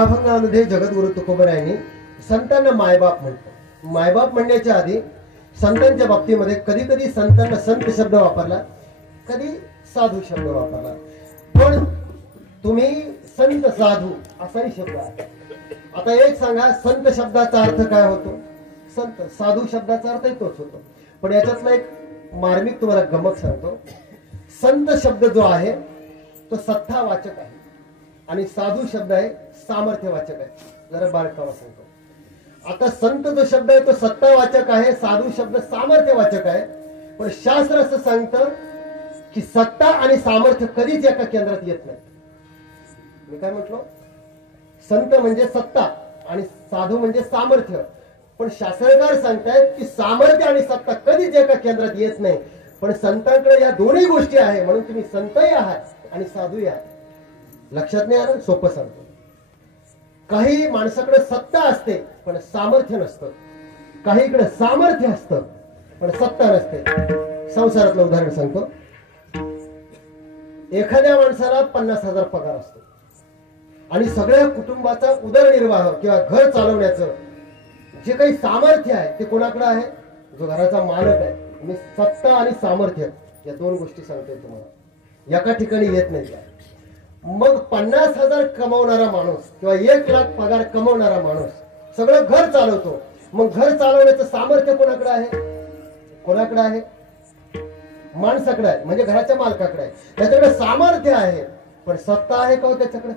या अभंगामध्ये जगद्गुरु तुकोबरायांनी संतांना मायबाप म्हणतो. मायबाप म्हणण्याच्या आधी संतांच्या बाबतीमध्ये कधी कधी संतांना संत शब्द वापरला, कधी साधू शब्द वापरला. पण तुम्ही संत साधू असाही शब्द आहे. आता एक सांगा, संत शब्दाचा अर्थ काय होतो? संत. साधू शब्दाचा अर्थही तोच होतो. पण याच्यातला एक मार्मिक तुम्हाला गमक सांगतो. संत शब्द जो आहे तो सत्तावाचक आहे आणि साधू शब्द आहे सामर्थ्यवाचक आहे. जरा बारकावा सांगतो. आता संत जो शब्द आहे तो सत्तावाचक आहे, साधू शब्द सामर्थ्यवाचक आहे. पण शास्त्र असं सांगतं की सत्ता आणि सामर्थ्य कधीच एका केंद्रात येत नाही. मी काय म्हटलो? संत म्हणजे सत्ता आणि साधू म्हणजे सामर्थ्य. पण शास्त्रकार सांगतायत की सामर्थ्य आणि सत्ता कधीच एका केंद्रात येत नाही. पण संतांकडे या दोन्ही गोष्टी आहे, म्हणून तुम्ही संतही आहात आणि साधूही आहात. लक्षात नाही आलं? सोपं सांगतो. काही माणसाकडे सत्ता असते पण सामर्थ्य नसतं, काहीकडे सामर्थ्य असतं पण सत्ता नसते. संसारातलं उदाहरण सांगतो. एखाद्या माणसाला 50,000 पगार असतो आणि सगळ्या कुटुंबाचा उदरनिर्वाह किंवा घर चालवण्याचं जे काही सामर्थ्य आहे ते कोणाकडे आहे? जो घराचा मालक आहे. मी सत्ता आणि सामर्थ्य या दोन गोष्टी सांगतोय तुम्हाला, एका ठिकाणी येत नाही. मग 50,000 कमवणारा माणूस किंवा 1,00,000 पगार कमवणारा माणूस सगळं घर चालवतो. मग घर चालवण्याचं सामर्थ्य कोणाकडे आहे? कोणाकडे आहे? माणसाकडे आहे, म्हणजे घराच्या मालकाकडे आहे. त्याच्याकडे सामर्थ्य आहे पण सत्ता आहे का हो त्याच्याकडे?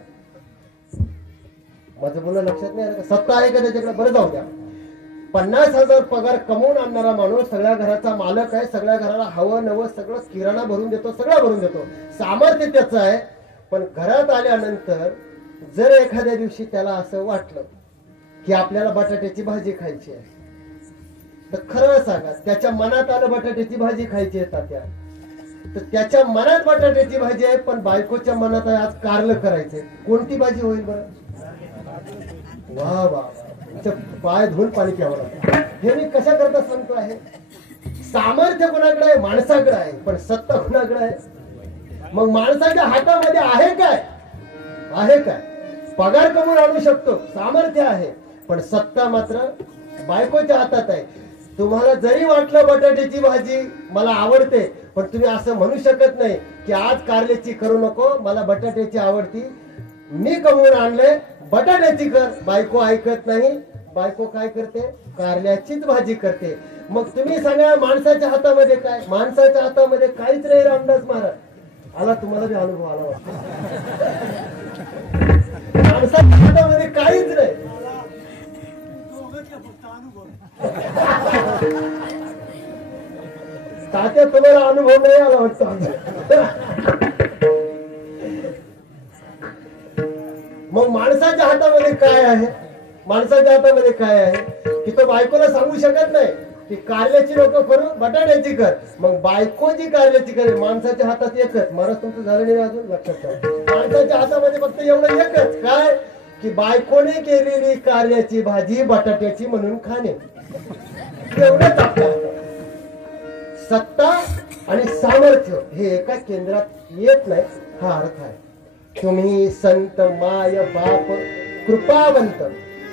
माझं बोलणं लक्षात नाही आलं का? सत्ता आहे का त्याच्याकडे? बरं, जाऊ द्या. 50,000 पगार कमवून आणणारा माणूस सगळ्या घराचा मालक आहे, सगळ्या घराला हवं नवं सगळं किराणा भरून देतो, सगळं भरून देतो, सामर्थ्य त्याचं आहे. पण घरात आल्यानंतर जर एखाद्या दिवशी त्याला असं वाटलं की आपल्याला बटाट्याची भाजी खायची आहे, तर खरं सांगा त्याच्या मनात आलं बटाट्याची भाजी खायची आहे तात्या, तर त्याच्या मनात बटाट्याची भाजी आहे पण बायकोच्या मनात आहे आज कारलं करायचंय. कोणती भाजी होईल बरं? वा वा, पाय धुवून पाणी प्यावं लागतं. हे मी कशा करता सांगतो आहे? सामर्थ्य कोणाकडे आहे? माणसाकडे आहे. पण सत्ता कोणाकडे आहे? मग माणसाच्या हातामध्ये आहे काय? आहे काय? पगार कमवून आणू शकतो, सामर्थ्य आहे, पण सत्ता मात्र बायकोच्या हातात आहे. तुम्हाला जरी वाटलं बटाट्याची भाजी मला आवडते, पण तुम्ही असं म्हणू शकत नाही की आज कारल्याची करू नको, मला बटाट्याची आवडती, मी कमवून आणले, बटाट्याची कर. बायको ऐकत नाही. बायको काय करते? कारल्याचीच भाजी करते. मग तुम्ही सांगा माणसाच्या हातामध्ये काय? माणसाच्या हातामध्ये काहीच नाही. रामदास महाराज आला, तुम्हाला बी अनुभव आला वाटतं. माणसाच्या हातामध्ये काहीच नाही. तात्या तुम्हाला अनुभव नाही आला वाटतं. मग माणसाच्या हातामध्ये काय आहे? माणसाच्या हातामध्ये काय आहे की तो बायकोला सांगू शकत नाही की कारल्याची नको करू, बटाट्याची कर. मग बायको जी कारल्याची करेल. माणसाच्या हातात एकच. महाराज तुमचं झालं नाही अजून? लक्षात ठेवा. माणसाच्या हातामध्ये फक्त एवढं एकच, काय की बायकोने केलेली कारल्याची भाजी बटाट्याची म्हणून खाणे. एवढंच आपलं. सत्ता आणि सामर्थ्य हे एका केंद्रात येत नाही, हा अर्थ आहे. तुम्ही संत माय बाप कृपावंत,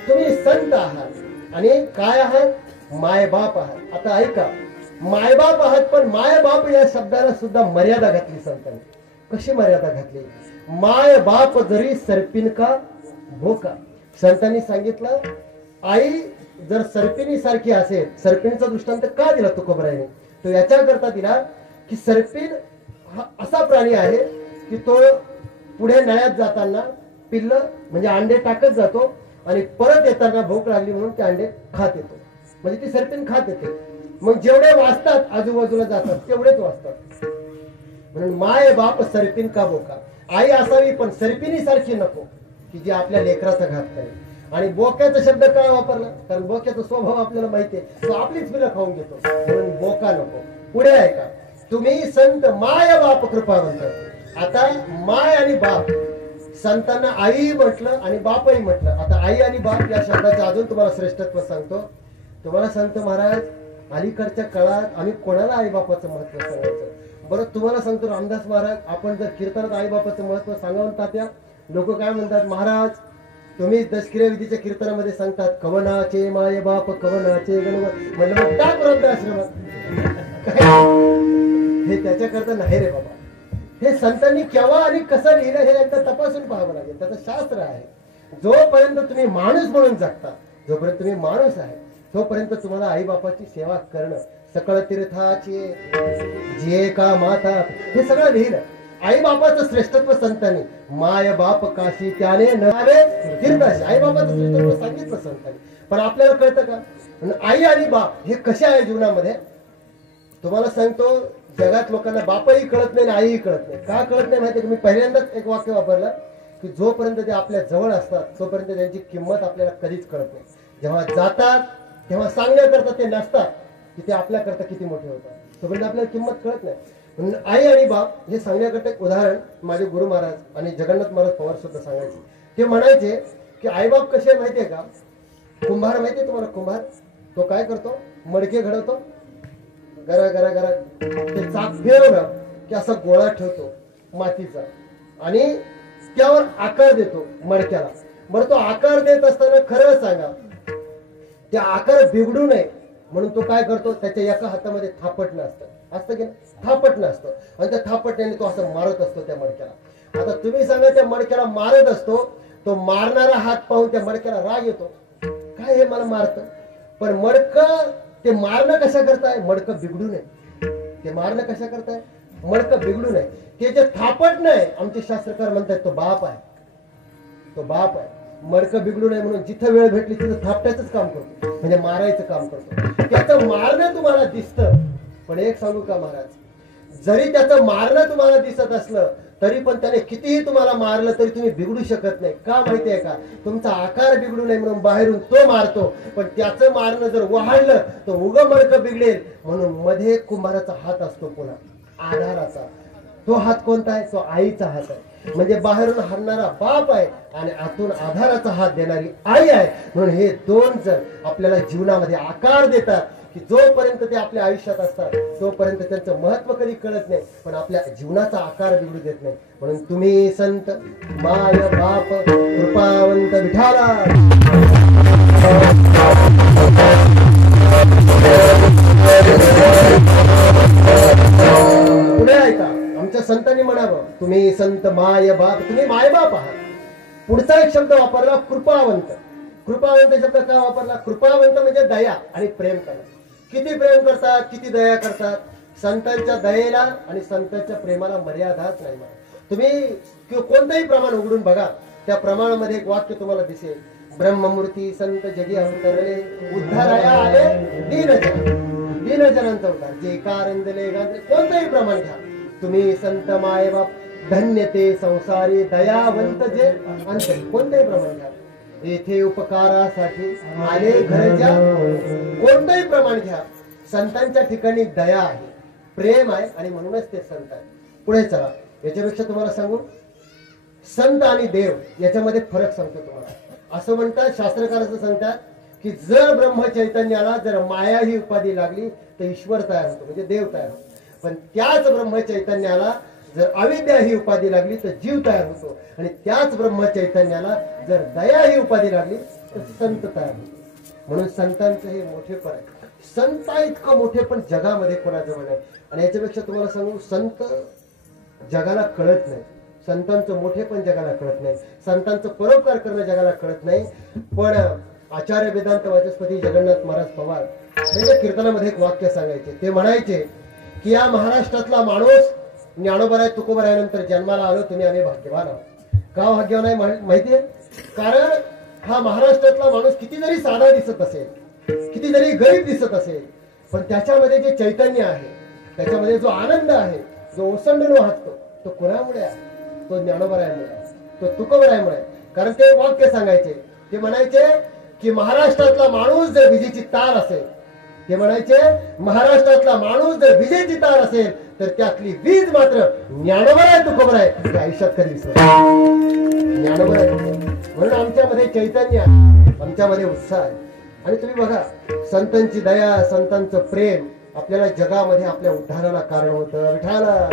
तुम्ही संत आहात आणि काय आहात? मायबाप आहात. आता ऐका, मायबाप आहात पण मायबाप या शब्दाला सुद्धा मर्यादा घातली संतांनी. कशी मर्यादा घातली? माय बाप जरी सर्पिन का भोका. संतांनी सांगितलं आई जर सर्पिणी सारखी असेल. सर्पिणीचा दृष्टांत का दिला तुकोबरायाने? तो याच्याकरता दिला की सर्पिण हा असा प्राणी आहे की तो पुढे नळ्यात जाताना पिल्ल म्हणजे अंडे टाकत जातो आणि परत येताना भूक लागली म्हणून ते अंडे खात येतो. म्हणजे ती सर्पिण खात येते. मग जेवढे वाचतात आजूबाजूला जातात तेवढेच वाचतात. म्हणून माय बाप सर्पिण का बोका. आई असावी पण सर्पिणी सारखी नको की जी आपल्या लेकराचा घात करेल. आणि बोक्याचा शब्द काय वापरला? कारण बोक्याचा स्वभाव आपल्याला माहिती आहे, तो आपलीच पिलं खाऊन घेतो. म्हणून बोका नको. पुढे आहे का? तुम्ही संत माय बाप कृपावंत. आता माय आणि बाप, संतांना आई म्हटलं आणि बापही म्हटलं. आता आई आणि बाप या शब्दाचं अजून तुम्हाला श्रेष्ठत्व सांगतो. तुम्हाला सांगतो महाराज, अलीकडच्या काळात आम्ही कोणाला आई बापाचं महत्व सांगायचं? बरं तुम्हाला सांगतो रामदास महाराज, आपण जर कीर्तनात आई बापाचं महत्व सांगावं तात्या, लोक काय म्हणतात? महाराज तुम्ही दशक्रिया विधीच्या कीर्तनामध्ये सांगतात कवनाचे माय बाप कवनाचे गणवत, म्हणलं मग टाक वृद्धाश्रमात हे त्याच्याकरता नाही रे बाबा. हे संतांनी केव्हा आणि कसं लिहिलं हे एकदा तपासून पाहावं लागेल. त्याचं शास्त्र आहे. जोपर्यंत तुम्ही माणूस म्हणून जगता, जोपर्यंत तुम्ही माणूस आहे, तोपर्यंत तुम्हाला आई बापाची सेवा करणं, सकळ तीर्थाची जे का माता, हे सगळं लिहिलं. आई बापाचं श्रेष्ठत्व संतांनी, माय बाप काशी त्याने नवे तीर्थाशी, आई बापाचं श्रेष्ठत्व सांगितलं संतांनी. पण आपल्याला कळतं का आई आणि बाप हे कसे आहे जीवनामध्ये? तुम्हाला सांगतो, जगात लोकांना बापही कळत नाही आणि आईही कळत नाही. का कळत नाही माहिती? मी पहिल्यांदाच एक वाक्य वापरलं की जोपर्यंत ते आपल्या जवळ असतात तोपर्यंत त्यांची किंमत आपल्याला कधीच कळत नाही. जेव्हा जातात तेव्हा सांगण्याकरता ते नसतात की ते आपल्याकरता किती मोठे होतात, तोपर्यंत आपल्याला किंमत कळत नाही. म्हणून आई आणि बाप हे सांगण्याकरता एक उदाहरण माझे गुरु महाराज आणि जगन्नाथ महाराज पवार सुद्धा सांगायचे. ते म्हणायचे की आई बाप कसे माहितीये का? कुंभार माहितीये तुम्हाला? कुंभार तो काय करतो? मडके घडवतो, गरा गरा गरा ते चाक फिरवलं की असा गोळा ठेवतो मातीचा आणि त्यावर आकार देतो मडक्याला. बरं, तो आकार देत असताना खरं सांगा, ते आकार बिघडू नये म्हणून तो काय करतो? त्याच्या एका हातामध्ये थापटणं असतं की थापटणं असतं आणि त्या थापटण्याने तो असं मारत असतो त्या मडक्याला. आता तुम्ही सांगा, त्या मडक्याला मारत असतो, तो मारणारा हात पाहून त्या मडक्याला राग येतो, काय हे मला मारतं. पण मडकं ते मारणं कशा करताय? मडकं बिघडू नये. ते मारणं कशा करताय? मडकं बिघडू नये. ते जे थापट नाही, आमचे शास्त्रकार म्हणतात तो बाप आहे, तो बाप आहे. मडकं बिघडू नये म्हणून जिथं वेळ भेटली तिथं थापट्याच काम करतो, म्हणजे मारायचं काम करतो. त्याचं मारणं तुम्हाला दिसतं, पण एक सांगू का महाराज, जरी त्याचं मारणं तुम्हाला दिसत असलं तरी पण त्याने कितीही तुम्हाला मारलं तरी तुम्ही बिघडू शकत नाही. का माहितीये का? तुमचा आकार बिघडू नये म्हणून बाहेरून तो मारतो, पण त्याचं मारणं जर वाढलं तर उगं मडकं बिघडेल म्हणून मध्ये कुंभाराचा हात असतो, पुन्हा आधाराचा. तो हात कोणता आहे? तो आईचा हात आहे. म्हणजे बाहेरून हाणणारा बाप आहे आणि आतून आधाराचा हात देणारी आई आहे. म्हणून हे दोन जर आपल्याला जीवनामध्ये आकार देतात की जोपर्यंत ते आपल्या आयुष्यात असतात तोपर्यंत त्यांचं महत्व कधी कळत नाही, पण आपल्या जीवनाचा आकार बिघडू देत नाही. म्हणून तुम्ही संत माय बाप कृपावंत विठाला पुढे ऐका, आमच्या संतांनी म्हणावं तुम्ही संत माय बाप, तुम्ही माय बाप आहात. पुढचा एक शब्द वापरला कृपावंत. कृपावंत शब्द का वापरला? कृपावंत म्हणजे दया आणि प्रेम करणं. किती प्रेम करतात, किती दया करतात. संतांच्या दयेला आणि संतांच्या प्रेमाला मर्यादाच नाही. तुम्ही कोणतंही प्रमाण उघडून बघा, त्या प्रमाणामध्ये एक वाक्य तुम्हाला दिसेल, ब्रह्ममूर्ती संत जगी अंतरले उद्धाराया आले दीनजन, दीनजनांचा उद्धार जे कारंदले गांधले. कोणतंही प्रमाण घ्या तुम्ही, संत माय बाप धन्य ते संसारी दयावंत जे अंतरी, कोणतंही प्रमाण घ्या. येथे उपकारासाठी आले घरच्या, कोणतंही प्रमाण घ्या, संतांच्या ठिकाणी दया आहे, प्रेम आहे आणि म्हणूनच ते संत आहे. पुढे चला, याच्यापेक्षा तुम्हाला सांगू, संत आणि देव याच्यामध्ये फरक सांगतो तुम्हाला. असं म्हणतात शास्त्रकार, असं सांगतात की जर ब्रह्मचैतन्याला जर माया ही उपाधी लागली तर ईश्वर तयार होतो, म्हणजे देव तयार होतो. पण त्याच ब्रह्मचैतन्याला जर अविद्या ही उपाधी लागली तर जीव तयार होतो, आणि त्याच ब्रह्मचैतन्याला जर दया ही उपाधी लागली तर संत तयार होतो. म्हणून संतांचं हे मोठेपण आहे. संत इतकं मोठे पण जगामध्ये कोणाजवळ नाही. आणि याच्यापेक्षा तुम्हाला सांगू, संत जगाला कळत नाही. संतांचं मोठे पण जगाला कळत नाही, संतांचं परोपकार करणं जगाला कळत नाही. पण आचार्य वेदांत वाचस्पती जगन्नाथ महाराज पवार त्यांच्या कीर्तनामध्ये एक वाक्य सांगायचे. ते म्हणायचे की या महाराष्ट्रातला माणूस ज्ञानोबराय तुकोबराय नंतर जन्माला आलो, तुम्ही आम्ही भाग्यवान आहोत. का भाग्यवान आहे माहितीये? कारण हा महाराष्ट्रातला माणूस किती जरी साधा दिसत असेल, किती जरी गरीब दिसत असेल, पण त्याच्यामध्ये जे चैतन्य आहे, त्याच्यामध्ये जो आनंद आहे, जो ओसंडून वाहतो, तो कोणामुळे आहे? तो ज्ञानोबरायामुळे, तो तुकोबरायामुळे. कारण ते वाक्य सांगायचे, ते म्हणायचे की महाराष्ट्रातला माणूस जर विजेची तार असेल, ते म्हणायचे महाराष्ट्रातला माणूस जर विजेची तार असेल तर त्यातली वीज मात्र ज्ञानोबराय तुकोबराय आयुष्यात कधी दिसत ज्ञानोबराय. म्हणून आमच्यामध्ये चैतन्य आहे, आमच्यामध्ये उत्साह आहे. आणि तुम्ही बघा, संतांची दया, संतांचं प्रेम आपल्याला जगामध्ये आपल्या उद्धाराला कारण होतं. विठाला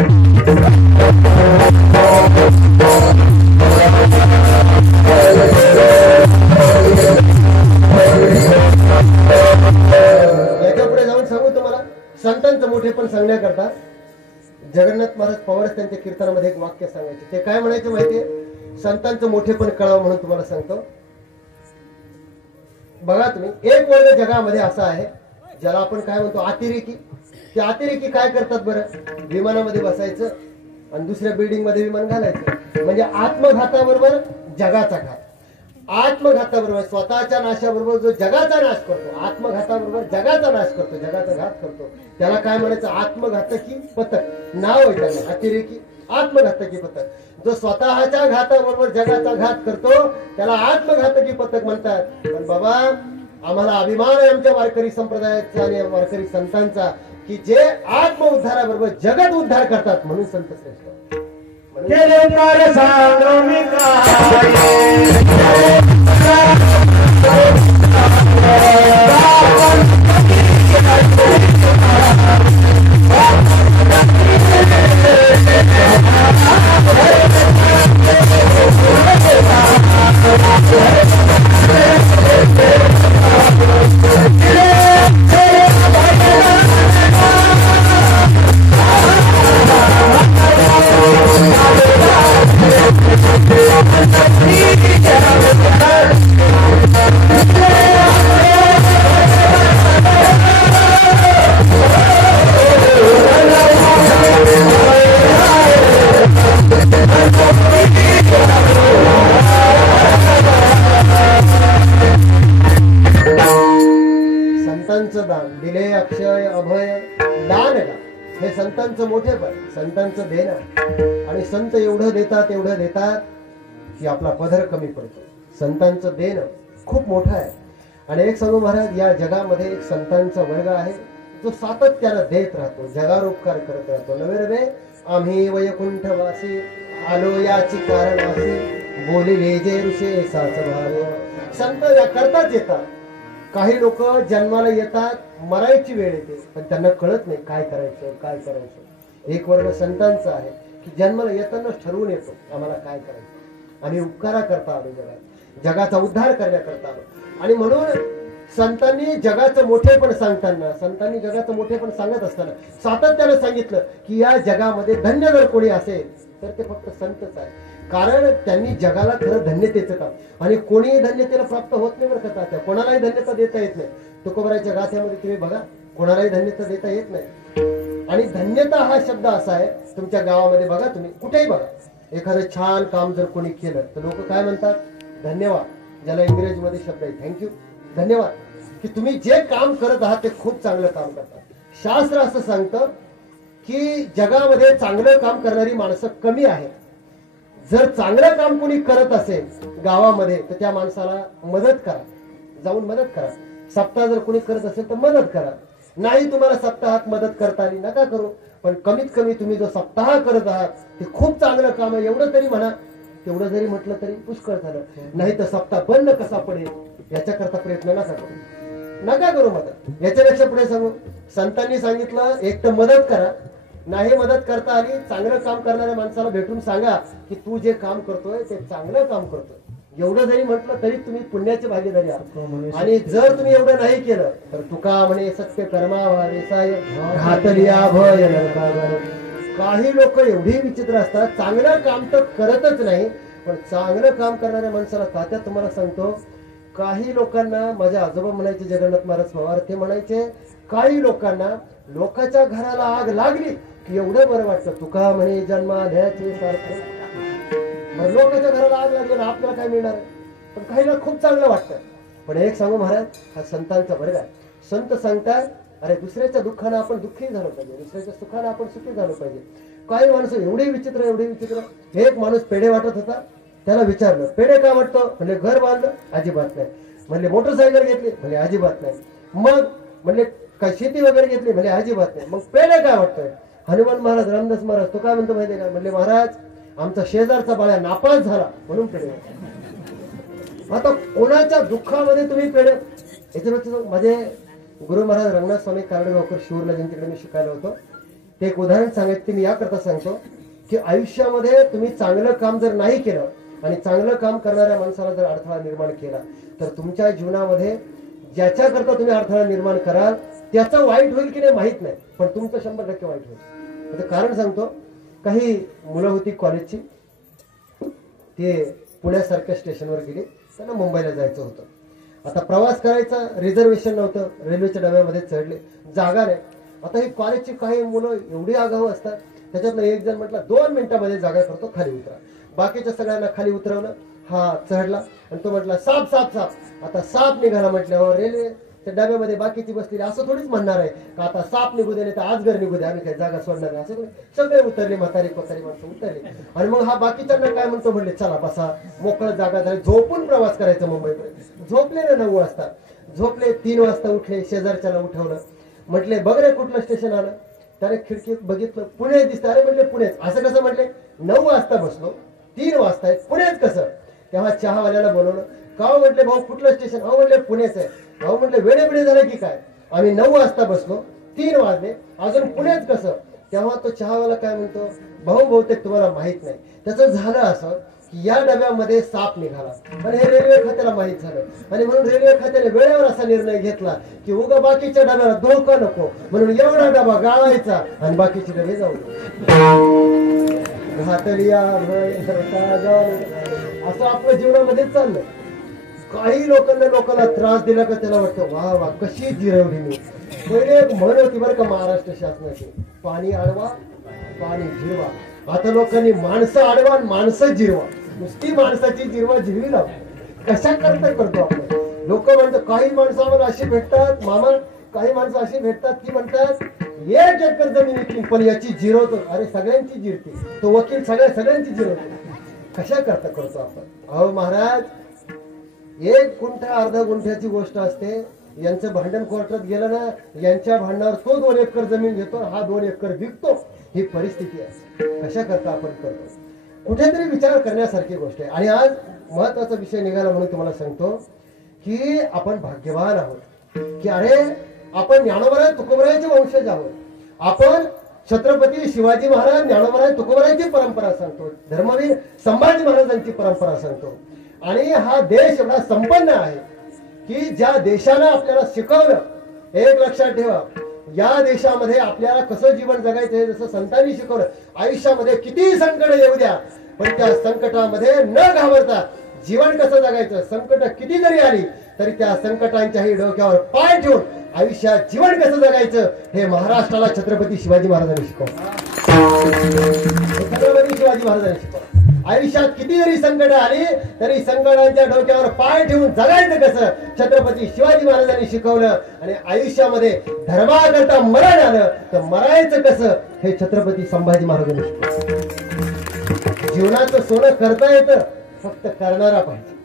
पवार त्यांच्या कीर्तनामध्ये एक वाक्य सांगायचे. ते काय म्हणायचे माहितीये? संतांचं मोठेपण कळावं म्हणून तुम्हाला सांगतो. बघा तुम्ही, एक वर्ग जगामध्ये असा आहे ज्याला आपण काय म्हणतो अतिरेकी. ते अतिरेकी काय करतात बरं? विमानामध्ये बसायचं आणि दुसऱ्या बिल्डिंग मध्ये विमान घालायचं. म्हणजे आत्मघाताबरोबर जगाचा घात. आत्मघाताबरोबर स्वतःच्या नाशाबरोबर जो जगाचा नाश करतो, आत्मघाताबरोबर जगाचा नाश करतो, जगाचा घात करतो, त्याला काय म्हणायचं? आत्मघातकी पथक नाव आहे त्याला. अतिरेकी आत्मघातकी पथक. जो स्वतःच्या घाताबरोबर जगाचा घात करतो त्याला आत्मघातकी पथक म्हणतात. पण बाबा, आम्हाला अभिमान आहे आमच्या वारकरी संप्रदायाचा आणि वारकरी संतांचा की जे आत्म उद्धाराबरोबर जगत उद्धार करतात, म्हणून संत श्रेष्ठ. संतांचं दान दिले अक्षय अभय दान. हे संतांचं मोठेपण, संतांचं देणं. आणि संत एवढं देतात की आपला पदर कमी पडतो. संतांचं देणं खूप मोठं आहे. आणि एक सांगू महाराज, या जगामध्ये एक संतांचा वर्ग आहे जो सातत्यानं देत राहतो, जगावर उपकार करत राहतो. नवे नवे आम्ही वैकुंठवासी आलो याची कारण असे बोलिले जे ऋषे साच भावे. संत करताच येतात. काही लोक जन्माला येतात, मरायची वेळ येते, पण त्यांना कळत नाही काय करायचं. एक वर्ग संतांचा आहे की जन्माला येताना ठरवून येतो आम्हाला काय करायचं. आम्ही उपकारा करता आलो जगात, जगाचा उद्धार करण्याकरता आलो. आणि म्हणून संतांनी जगाचं मोठेपण सांगताना, संतांनी जगाचं मोठेपण सांगत असताना सातत्यानं सांगितलं की या जगामध्ये धन्य जर कोणी असेल तर ते फक्त संतच आहे. कारण त्यांनी जगाला खरं धन्यतेचं काम. आणि कोणीही धन्यतेला प्राप्त होत नाही बरं का तात्या, कोणालाही धन्यता देता येत नाही. तुकोबाराच्या गाथ्यामध्ये तुम्ही बघा, कोणालाही धन्यता देता येत नाही. आणि धन्यता हा शब्द असा आहे, तुमच्या गावामध्ये बघा, तुम्ही कुठेही बघा, एखादं छान काम जर कोणी केलं तर लोक काय म्हणतात? धन्यवाद. ज्याला इंग्रजीमध्ये शब्द आहे थँक्यू, धन्यवाद, की तुम्ही जे काम करत आहात ते खूप चांगलं काम करतात. शास्त्र असं सांगतं की जगामध्ये चांगलं काम करणारी माणसं कमी आहेत. जर चांगलं काम कोणी करत असेल गावामध्ये तर त्या माणसाला मदत करा, जाऊन मदत करा. सप्ताह जर कोणी करत असेल तर मदत करा. नाही तुम्हाला सप्ताहात मदत करता आली नका करू, पण कमीत कमी तुम्ही जो सप्ताह करत आहात ते खूप चांगलं काम आहे एवढं तरी म्हणा. तेवढं जरी म्हटलं तरी पुष्कळ झालं. नाही तर सप्ताह बंद कसा पडेल याच्याकरता प्रयत्न नका करू मदत. याच्यापेक्षा पुढे सांगू, संतांनी सांगितलं एक तर मदत करा, नाही मदत करता आली चांगलं काम करणाऱ्या माणसाला भेटून सांगा की तू जे काम करतोय ते चांगलं काम करतोय. एवढं जरी म्हटलं तरी तुम्ही पुण्याची भागीदारी आहात. आणि जर तुम्ही एवढं नाही केलं तर तुका म्हणे सत्य कर्मा व्हावेसाय घातलिया भय नरकावर. काही लोक एवढी विचित्र असतात, चांगलं काम तर करतच नाही, पण चांगलं काम करणाऱ्या माणसाला तात्या तुम्हाला सांगतो, काही लोकांना, माझे आजोबा म्हणायचे जगन्नाथ महाराज पवार, ते म्हणायचे काही लोकांना लोकांच्या घराला आग लागली की एवढं बरं वाटतं. तुका म्हणे जन्माद्याचे सारखं. लोकांच्या घराला आग लागली ना आपल्याला काय मिळणार आहे, पण काहीला खूप चांगलं वाटतं. पण एक सांगू महाराज, हा संतांचा वर्ग आहे. संत सांगतात अरे दुसऱ्याच्या दुःखानं आपण दुःखी झालं पाहिजे, दुसऱ्याच्या सुखानं आपण सुखी झालं पाहिजे. काही माणसं एवढी विचित्र. एक माणूस पेढे वाटत होता, त्याला विचारलं पेढे का वाटतो? म्हणजे घर बांधलं? अजिबात नाही. म्हणजे मोटरसायकल घेतली? म्हणजे अजिबात नाही. मग म्हणजे काय शेती वगैरे घेतली? म्हणजे अजिबात नाही. मग पेढे काय वाटतोय? हनुमान महाराज, रामदास महाराज, तो काय म्हणतो माहितीये का? म्हणजे महाराज आमचा शेजारचा बाळ्या नापास झाला म्हणून पेढे. आता कोणाच्या दुःखामध्ये तुम्ही पेढे? याच्यापेक्षा माझे गुरु महाराज रंगनाथ स्वामी कारडगावकर शिवूरला ज्यांच्याकडे मी शिकायला होतो, ते एक उदाहरण सांगायचं मी याकरता सांगतो की आयुष्यामध्ये तुम्ही चांगलं काम जर नाही केलं आणि चांगलं काम करणाऱ्या माणसाला जर अडथळा निर्माण केला तर तुमच्या जीवनामध्ये ज्याच्याकरता तुम्ही अडथळा निर्माण कराल त्याचं वाईट होईल की नाही माहित नाही, पण तुमचं 100% वाईट होईल. कारण सांगतो, काही मुलं होती कॉलेजची, ते पुण्यासारख्या स्टेशनवर गेले, त्यांना मुंबईला जायचं होतं. आता प्रवास करायचा, रिझर्वेशन नव्हतं, रेल्वेच्या डब्यामध्ये चढले, जागा नाही. आता ही कॉलेजची काही मुलं एवढी आगाऊ असतात, त्याच्यातलं एक जण म्हटलं 2 मिनिटांमध्ये जागा करतो, खाली उतरा. बाकीच्या सगळ्यांना खाली उतरवलं, हा चढला आणि तो म्हटला साप साप साप. आता साप निघाला म्हटल्यावर रेल्वे त्या डब्यामध्ये बाकीची बसलेली असं थोडीच म्हणणार आहे का आता साप निघू दे नाही तर आजगर निघू दे, आम्ही काही जागा सोडणार नाही. असं सगळे उतरले, म्हातारी कोतारी माणसं उतरले. आणि मग हा बाकीच्यांना काय म्हणतो, म्हणले चला बसा, मोकळं जागा झाली, झोपून प्रवास करायचा मुंबईपर्यंत. झोपले ना 9 वाजता, झोपले 3 वाजता उठले, शेजारच्याला उठवलं, म्हटले बघ रे कुठलं स्टेशन आलं. त्याने खिडकीत बघितलं, पुणे दिसतं. अरे म्हटले पुणेच. असं कसं म्हटले, 9 वाजता बसलो, 3 वाजता पुणेच कसं. तेव्हा चहावाल्याला बोलवलं, का म्हटले भाऊ कुठलं स्टेशन. हो म्हटले पुणेच आहे. भाऊ म्हटले वेडे झालं की काय, आम्ही 9 वाजता बसलो, 3 वाजले, अजून पुणेच कसं. तेव्हा तो चहावाला काय म्हणतो, भाऊ बहुतेक तुम्हाला माहित नाही, त्याचं झालं असं की या डब्यामध्ये साप निघाला आणि हे रेल्वे खात्याला माहित झालं आणि म्हणून रेल्वे खात्याने वेळेवर असा निर्णय घेतला की उगा बाकीच्या डब्याला धोका नको म्हणून एवढा डबा गाळायचा आणि बाकीचे डबे जाऊ घातलिया. असं आपल्या जीवनामध्ये चाललंय. काही लोकांना त्रास दिला का त्याला वाटतं वा वा कशी जिरवली मी. पहिले एक म्हण होती बरं का महाराष्ट्र शासनाची, पाणी अडवा पाणी जिरवा. आता लोकांनी माणसं अडवा आणि माणसं जिरवा, नुसती माणसाची जिरवा जिरवी लाव. कशा करतो आपण. लोक म्हणतात काही माणसं आम्हाला अशी भेटतात मामा, काही माणसं अशी भेटतात की म्हणतात 1 एकर जमीन विकली पण याची जिरवतो. अरे सगळ्यांची जिरते, तो वकील सगळ्यांची जिरवतो. कशा करतो आपण. अहो महाराज, 1 गुंठा अर्धा गुंठ्याची गोष्ट असते. यांचं भांडण कोर्टात गेलं ना, यांच्या भांडणावर तो 2 एकर जमीन घेतो, हा 2 एकर विकतो. ही परिस्थिती आहे. कशा करता आपण करतो. कुठेतरी विचार करण्यासारखी गोष्ट आहे. आणि आज महत्वाचा विषय निघाला म्हणून तुम्हाला सांगतो की आपण भाग्यवान आहोत की अरे आपण ज्ञानोबराय तुकोबरायचे वंशज आहोत. आपण छत्रपती शिवाजी महाराज, ज्ञानोबराय तुकोबरायची परंपरा सांगतो, धर्मवीर संभाजी महाराजांची परंपरा सांगतो. आणि हा देश एवढा संपन्न आहे की ज्या देशानं आपल्याला शिकवलं, एक लक्षात ठेवा, या देशामध्ये आपल्याला कसं जीवन जगायचं हे जसं संतांनी शिकवलं. आयुष्यामध्ये कितीही संकट येऊ द्या पण त्या संकटामध्ये न घाबरता जीवन कसं जगायचं. संकट किती जरी आली तरी त्या संकटांच्याही डोक्यावर पाय ठेवून आयुष्यात जीवन कसं जगायचं हे महाराष्ट्राला छत्रपती शिवाजी महाराजांनी शिकवलं. छत्रपती शिवाजी महाराजांनी शिकवलं. आयुष्यात किती जरी संकट आली तरी संकटांच्या डोक्यावर पाय ठेवून जगायचं कसं छत्रपती शिवाजी महाराजांनी शिकवलं. आणि आयुष्यामध्ये धर्माकरता मरण आलं तर मरायचं कसं हे छत्रपती संभाजी महाराजांनी शिकवलं. जीवनाचं सोनं करता येतं, फक्त करणारा पाहिजे.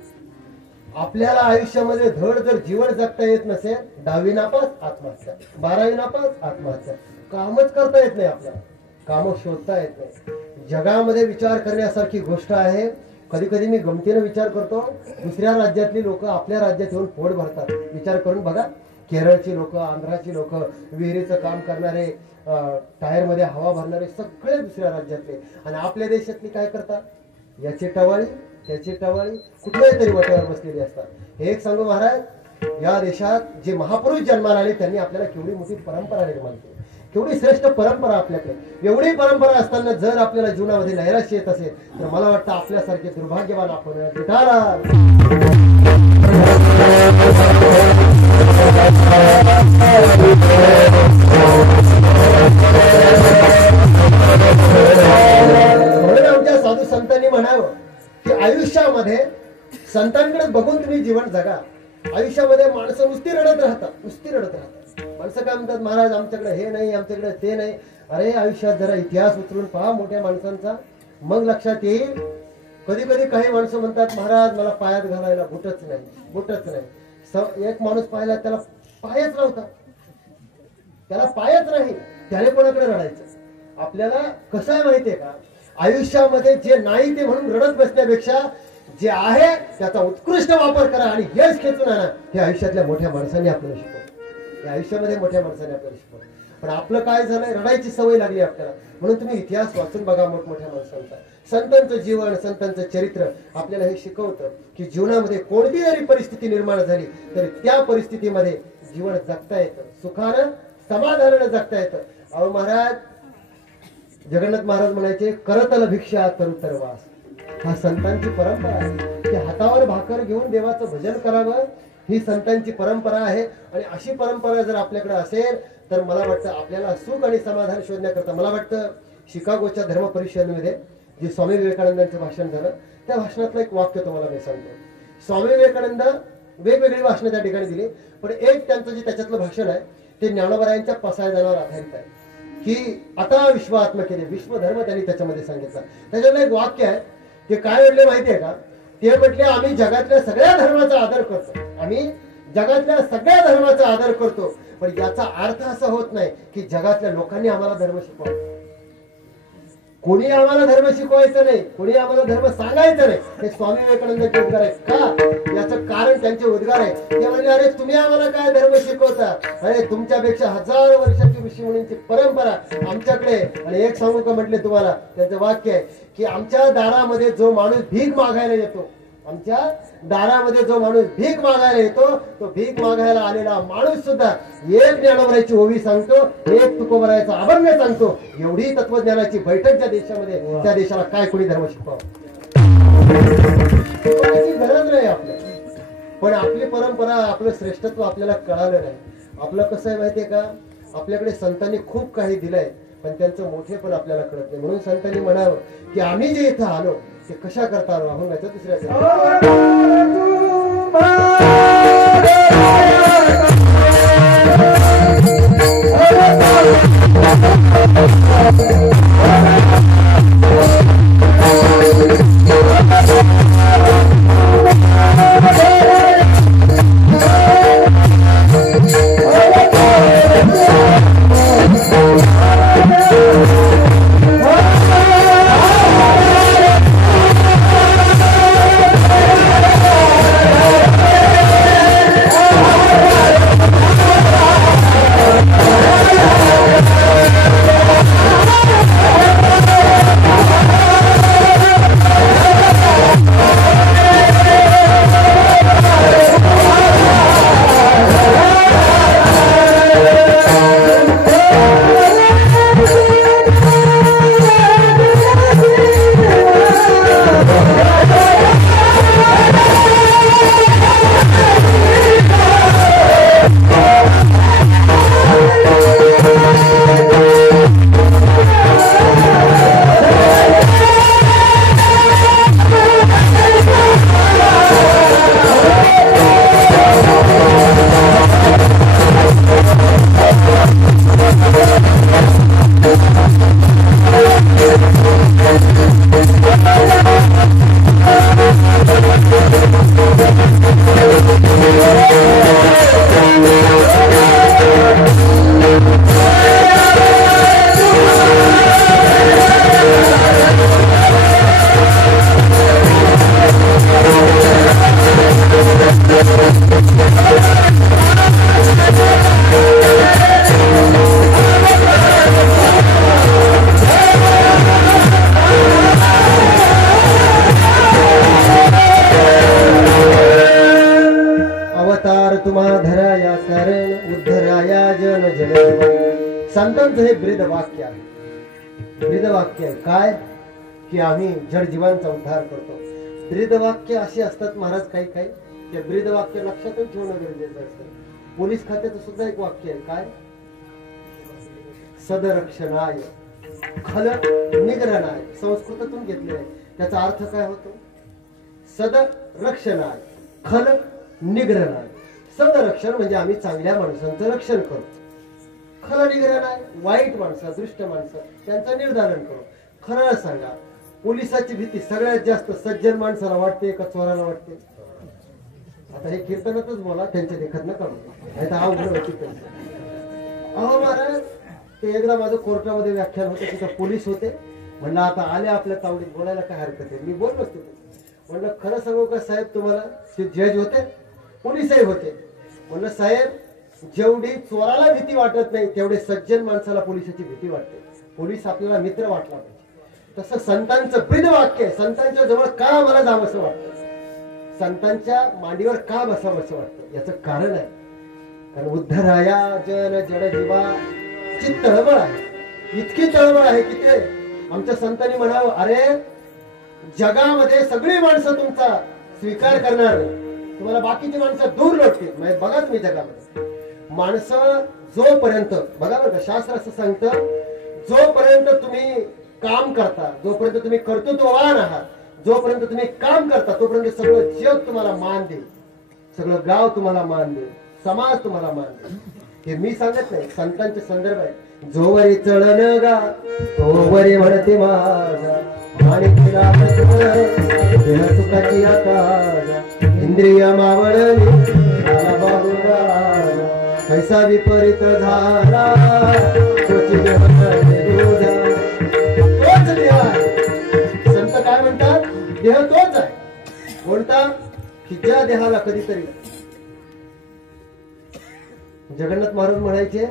आपल्याला आयुष्यामध्ये धड जर जीवन जगता येत नसेल, 10वी नापास आत्महत्या, 12वी नापास आत्महत्या, कामच करता येत नाही, आपल्याला काम शोधता येत नाही. जगामध्ये विचार करण्यासारखी गोष्ट आहे. कधी कधी मी गमतीने विचार करतो, दुसऱ्या राज्यातली लोक आपल्या राज्यात येऊन पोट भरतात. विचार करून बघा, केरळची लोक, आंध्राची लोक, विहिरीचं काम करणारे, टायर मध्ये हवा भरणारे, सगळे दुसऱ्या राज्यातले. आणि आपल्या देशातली काय करतात, याची टवाळी त्याची टवाळी, कुठल्याही तरी वाट्यावर बसलेली असतात. हे एक सांगू महाराज, या देशात जे महापुरुष जन्माला आले त्यांनी आपल्याला केवढी मोठी परंपरा निर्माण केली, केवढी श्रेष्ठ परंपरा आपल्याकडे. एवढी परंपरा असताना जर आपल्याला जीवनामध्ये नैराश्य येत असेल तर मला वाटतं आपल्यासारखे दुर्भाग्यवान आपण. म्हणून आमच्या साधू संतांनी म्हणावं की आयुष्यामध्ये संतांकडे बघून तुम्ही जीवन जगा. आयुष्यामध्ये माणसं नुसती रडत राहतात. माणसं काय म्हणतात, महाराज आमच्याकडे हे नाही, आमच्याकडे ते नाही. अरे आयुष्यात जरा इतिहास उचलून पहा मोठ्या माणसांचा, मग लक्षात येईल. कधी कधी काही माणसं म्हणतात, महाराज मला पायात घालायला बुटच नाही. एक माणूस पाहिला त्याला पायच नव्हता, त्याला पायच नाही, त्याने कोणाकडे रडायचं. आपल्याला कसं आहे माहितीये का, आयुष्यामध्ये जे नाही ते म्हणून रडत बसण्यापेक्षा जे आहे त्याचा उत्कृष्ट वापर करा आणि यश खेचून आणा. हे आयुष्यातल्या मोठ्या माणसांनी आपल्याला शिकवलं, आयुष्यामध्ये मोठ्या माणसाने आपल्याला शिकवलं. पण आपलं काय झालंय, रडायची सवय लागली आपल्याला. म्हणून तुम्ही इतिहास वाचून बघा मोठमोठ्या माणसांचा, संतांचं जीवन, संतांचं चरित्र आपल्याला हे शिकवतं की जीवनामध्ये कोणती जरी परिस्थिती निर्माण झाली तरी त्या परिस्थितीमध्ये जीवन जगता येतं, सुखानं समाधानानं जगता येतं. अहो महाराज, जगन्नाथ महाराज म्हणायचे, करतल भिक्षा तरुतर वास. हा संतांची परंपरा आहे की हातावर भाकर घेऊन देवाचं भजन करावं, ही संतांची परंपरा आहे. आणि अशी परंपरा जर आपल्याकडे असेल तर मला वाटतं आपल्याला सुख आणि समाधान शोधण्याकरता, मला वाटतं शिकागोच्या धर्म परिषदेमध्ये जे स्वामी विवेकानंदांचं भाषण झालं त्या भाषणातलं एक वाक्य तुम्हाला मी सांगतो. स्वामी विवेकानंद वेगवेगळी भाषणं त्या ठिकाणी दिली, पण एक त्यांचं जे त्याच्यातलं भाषण आहे ते ज्ञानोबरायांच्या पसायदानावर आधारित आहे की आता विश्वात्मकेने विश्वधर्म त्यांनी त्याच्यामध्ये सांगितलं. त्याच्यातलं एक वाक्य आहे ते काय म्हटले माहितीये का? ते म्हटले, आम्ही जगातल्या सगळ्या धर्माचा आदर करतो, आम्ही जगातल्या सगळ्या धर्माचा आदर करतो, पण याचा अर्थ असा होत नाही की जगातल्या लोकांनी आम्हाला धर्म शिकवावा. कोणी आम्हाला धर्म शिकवायचं नाही, कोणी आम्हाला धर्म सांगायचं नाही. हे स्वामी विवेकानंदांचे उद्गार आहेत. का? याचं कारण त्यांचे उद्गार आहे. ते म्हणले, अरे तुम्ही आम्हाला काय धर्म शिकवता? अरे तुमच्यापेक्षा हजारो वर्षाची ऋषीमुनींची परंपरा आमच्याकडे. आणि एक सांगू का म्हटले तुम्हाला, त्यांचं वाक्य आहे की आमच्या दारामध्ये जो माणूस भीक मागायला येतो, आमच्या दारामध्ये जो माणूस भीक मागायला येतो, तो भीक मागायला आलेला माणूस सुद्धा एक ज्ञानोबराची ओवी सांगतो, एक तुकोबरायचा अभंग सांगतो. एवढी तत्वज्ञानाची बैठक ज्या देशामध्ये, त्या देशाला काय कोणी धर्म शिकवावं? गरज नाही आपल्याला. पण आपली परंपरा, आपलं श्रेष्ठत्व आपल्याला कळालं नाही. आपलं कसं आहे माहितीये का? आपल्याकडे संतांनी खूप काही दिलंय, पण त्यांचं मोठे पण आपल्याला कळत नाही. म्हणून संतांनी म्हणावं की आम्ही जे इथं आलो ते कशा करता आलो. अभंगाचं दुसऱ्या संतांचं हे ब्रीद वाक्य आहे. ब्रीद वाक्य आहे काय की आम्ही जड जीवांचा उद्धार करतो. ब्रीद वाक्य अशी असतात महाराज काही काही, ते ब्रीद वाक्य लक्षातच ठेवणं गरजेचं असतं. पोलीस खात्याचं सुद्धा एक वाक्य आहे काय, सदरक्षणाय खल निग्रहणाय, संस्कृतातून घेतलेलं आहे. त्याचा अर्थ काय होतो? सदरक्षणाय खल निग्रहणाय. सदरक्षण म्हणजे आम्ही चांगल्या माणसांचं रक्षण करू, खरं निग्रहणाय वाईट माणसं, दुष्ट माणसं त्यांचं निर्धारण करू. खरं सांगा, पोलिसाची भीती सगळ्यात जास्त सज्जन माणसाला वाटते का चोराला वाटते? आता हे कीर्तनातच बोला, त्यांच्या देखत नका अहो महाराज. ते एकदा माझं कोर्टामध्ये व्याख्यान होतं, तिथं पोलीस होते. म्हणलं आता आले आपल्या तावडीत, बोलायला काय हरकत आहे. मी बोललो असतो. म्हणलं खरं सांगू का साहेब तुम्हाला? ते जज होते, पोलीसही होते. म्हणलं साहेब, जेवढी चोराला भीती वाटत नाही तेवढे सज्जन माणसाला पोलिसाची भीती वाटते. पोलीस आपल्याला मित्र वाटला पाहिजे. तसं संतांचं ब्रीद वाक्य आहे. संतांच्या जवळ का मला जावं असं वाटतं, संतांच्या मांडीवर का बसावं असं वाटतं, याचं कारण आहे. कारण उद्धराया जन जड जीवा चित्त हबळ आहे. इतकी तळमळ आहे की ते आमच्या संतांनी म्हणावं, अरे जगामध्ये सगळी माणसं तुमचा स्वीकार करणार नाही, तुम्हाला बाकीची माणसं दूर लोटतील. म्हणजे बघा तुम्ही जगामध्ये माणसं जोपर्यंत, बघा बरं का शास्त्र असं सांगतं, जोपर्यंत तुम्ही काम करता, जोपर्यंत तुम्ही कर्तृत्ववान आहात, जोपर्यंत तुम्ही काम करता, तोपर्यंत सगळं जग तुम्हाला मान देईल, सगळं गाव तुम्हाला मान देईल, समाज तुम्हाला मान देईल. हे मी सांगत नाही, संतांचे संदर्भ आहे. जोवरी चळन गा तोवरी म्हणते माझा, आणि सुखाची आकाजा, इंद्रिय मावळली कैसा विपरीत झाला, तोच देह आहे. संत काय म्हणतात, देह तोच आहे. कोणता? की ज्या देहाला कधीतरी जगन्नाथ महाराज म्हणायचे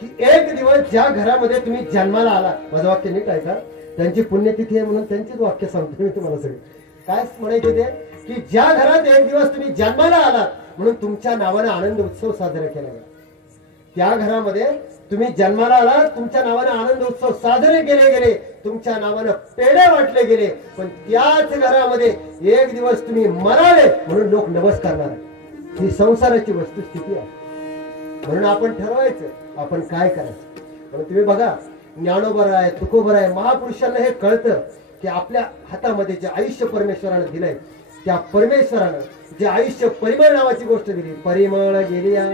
की एक दिवस ज्या घरामध्ये तुम्ही जन्माला आला, माझं वाक्य नीट आहे का, त्यांची पुण्यतिथी आहे म्हणून त्यांचीच वाक्य सांगतो मी तुम्हाला सगळे. काय म्हणायचे ते, की ज्या घरात एक दिवस तुम्ही जन्माला आलात म्हणून तुमच्या नावाने आनंद उत्सव साजरा केला गेला. त्या घरामध्ये तुम्ही जन्माला आलात, तुमच्या नावाने आनंद उत्सव साजरे केले गेले, तुमच्या नावाने पेढे वाटले गेले. पण त्याच घरामध्ये एक दिवस तुम्ही मराले म्हणून लोक नमस्कार करणार. ही संसाराची वस्तुस्थिती आहे. म्हणून आपण ठरवायचं आपण काय करायचं. म्हणून तुम्ही बघा, ज्ञानोबर आहे, तुकोबर आहे, महापुरुषांना हे कळतं की आपल्या हातामध्ये जे आयुष्य परमेश्वराने दिलंय, त्या परमेश्वरानं जे आयुष्य परिमळ नावाची गोष्ट दिली, परिमळ गेलिया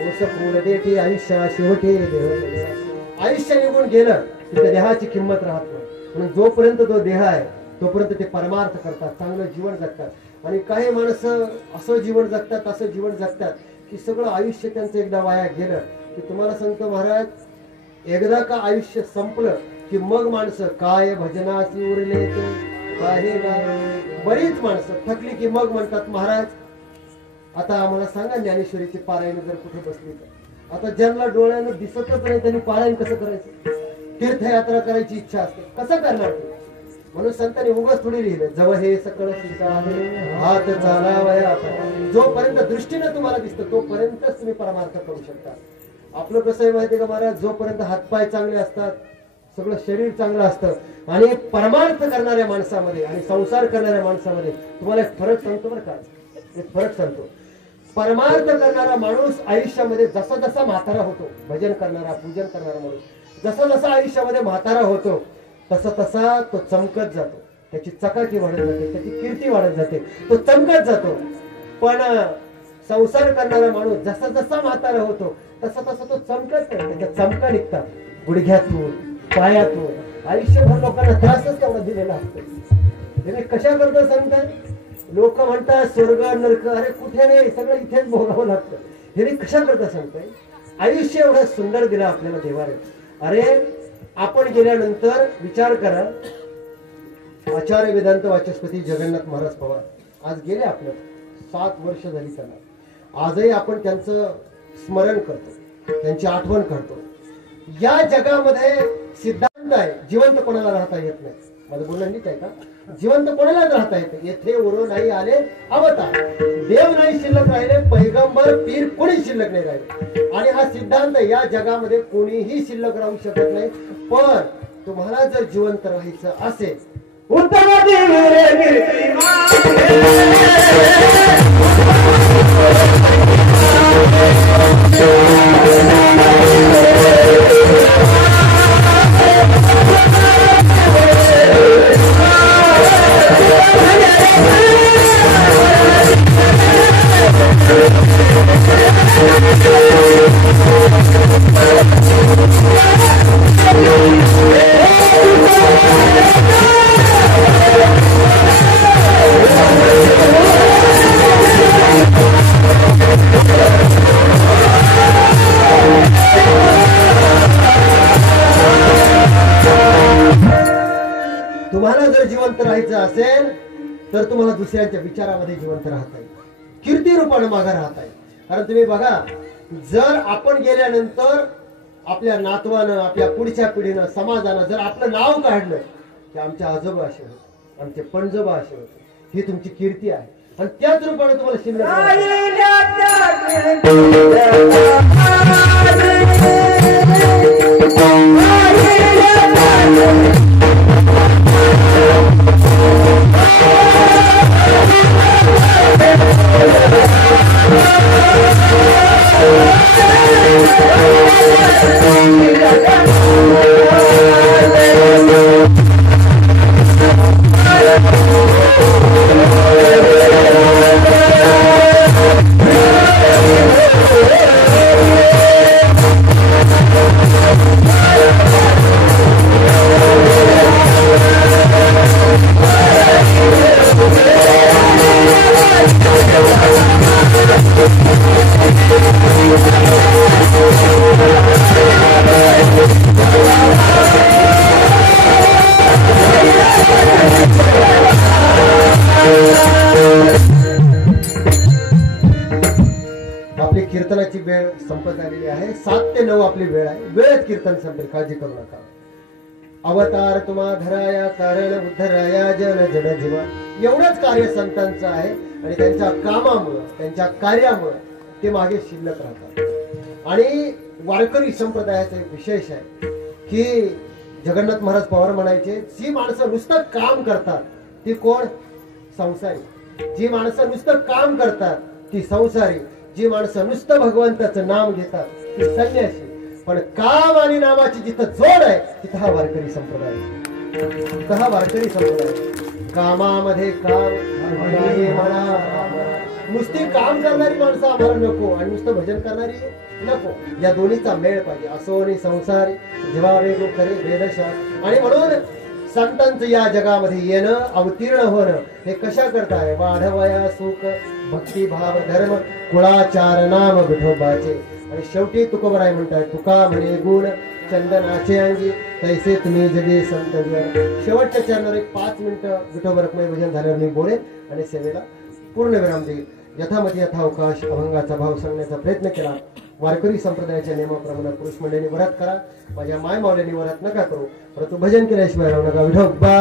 ओस फूल देठी आयुष्य शेवटी देह. आयुष्य निघून गेलं की त्या देहाची किंमत राहत नाही. म्हणून जोपर्यंत तो देह आहे तोपर्यंत ते परमार्थ करतात, चांगलं जीवन जगतात. आणि काही माणसं असं जीवन जगतात, असं जीवन जगतात की सगळं आयुष्य त्यांचं एकदा वाया गेलं की तुम्हाला सांगतो महाराज, एकदा का आयुष्य संपलं की मग माणसं काय भजनासी उरले ते बरीच माणसं थकली की मग म्हणतात, महाराज आता आम्हाला सांगा ज्ञानेश्वरीची पारायण जर कुठे बसली तर. आता ज्यांना डोळ्यानं दिसतच नाही त्यांनी पारायण कसं करायचं? तीर्थयात्रा करायची इच्छा असते, कसं करणार ते? म्हणून संतांनी उगाच थोडी लिहिलं, जव हे सकळ हात चालावया. जोपर्यंत दृष्टीने तुम्हाला दिसतं तोपर्यंतच तुम्ही परमार्थ करू शकता. आपलं कसं आहे माहितीये का महाराज, जोपर्यंत हातपाय चांगले असतात, सगळं शरीर चांगलं असतं, आणि परमार्थ करणाऱ्या माणसामध्ये आणि संसार करणाऱ्या माणसामध्ये तुम्हाला एक फरक सांगतो बरं का, एक फरक सांगतो. परमार्थ करणारा माणूस आयुष्यामध्ये जसा जसा म्हातारा होतो, भजन करणारा पूजन करणारा माणूस जसा जसा आयुष्यामध्ये म्हातारा होतो तसा तसा तो चमकत जातो, त्याची चकाकी वाढत जाते, त्याची कीर्ती वाढत जाते, तो चमकत जातो. पण संसार करणारा माणूस जसा जसा म्हातारा होतो तसा तसा तो चमकत नाही, त्याच्या चमका निघतात गुडघ्यातून पायातून. आयुष्यभर लोकांना त्रासच तेवढा दिलेला असतो. कशा करता सांगतात लोक, म्हणतात स्वर्ग नरक, अरे कुठे नाही, सगळं इथेच भोगावं लागतं. हे कशा करता सांगताय? आयुष्य एवढं सुंदर दिलं आपल्याला देवाने. अरे आपण गेल्यानंतर विचार करा, आचार्य वेदांत वाचस्पती जगन्नाथ महाराज पवार आज गेले, आपलं 7 वर्ष झाली त्यांना. आजही आपण त्यांचं स्मरण करतो, त्यांची आठवण करतो. या जगामध्ये सिद्धांत आहे, जिवंत कोणाला राहता येत नाही. माझं बोलणं नीट आहे का? जिवंत कोणालाच राहता येते. येथे उरो नाही आले अवतार, देव नाही शिल्लक राहिले, पैगंबर पीर कोणी शिल्लक नाही राहिले. आणि हा सिद्धांत या जगामध्ये कोणीही शिल्लक राहू शकत नाही. पण तुम्हाला जर जिवंत राहायचं असेल, उत्तम तुम्हाला जर जिवंत राहायचं असेल तर तुम्हाला दुसऱ्यांच्या विचारामध्ये जिवंत राहता येईल, कीर्ती रूपाने मागे राहता येईल. कारण तुम्ही बघा, जर आपण गेल्यानंतर आपल्या नातवानं, आपल्या पुढच्या पिढीनं, समाजानं जर आपलं नाव काढलं की आमचे आजोबा असे होते, आमचे पणजोबा असे होते, ही तुमची कीर्ती आहे. आणि त्याच रूपाने तुम्हाला शिल्लक राहता आपली कीर्तनाची वेळ संपत आलेली आहे. 7 ते 9 आपली वेळ आहे. वेळेत कीर्तन संपेल, काळजी करू नका. अवतार तुम्हा धराया कारण उद्धराया जन जन जीवा, एवढंच कार्य संतांचं आहे. आणि त्यांच्या कामामुळं, त्यांच्या कार्यामुळं ते मागे शिल्लक राहतात. आणि वारकरी संप्रदायाचा एक विशेष आहे की जगन्नाथ महाराज पवार म्हणायचे, जी माणसं नुसतं काम करतात ती कोण? संसारी. जी माणसं नुसतं काम करतात ती संसारी. जी माणसं नुसतं भगवंताचं नाम घेतात ती संन्यासी. पण काम आणि नामाची जिथं जोड आहे तिथं हा वारकरी संप्रदाय, तिथं हा वारकरी संप्रदाय. कामामध्ये काम, नुसती काम करणारी माणसं आम्हाला नको आणि नुसतं भजन करणारी नको. या दोन्हीचा मेळ पाहिजे. असोनी संसारी जेव्हा वेगो करे वेदशास्त्र. आणि म्हणून संतांचं या जगामध्ये येणं, अवतीर्ण होणं हे कशा करताय? वाढवया सुख भक्ती भाव धर्म कुळाचार नाम विठोबाचे. आणि शेवटी तुकोबराय म्हणताय, तुका म्हणे गुण चंदनाचे अंगी तैसे तुम्ही जगे संत जन. शेवटच्या चरणावर एक 5 मिनिटं विठोबा रखुमाई भजन झाल्यावर मी बोलेन आणि सेवेला पूर्ण विराम देईल. यथामती यथावकाश अभंगाचा भाव सांगण्याचा प्रयत्न केला. वारकरी संप्रदायाच्या नियमाप्रमाणे पुरुष मंडळींनी वरात करा. माझ्या माय मावल्यांनी वरात नका करू, परंतु भजन केल्याशिवाय राहू नका. विठोबा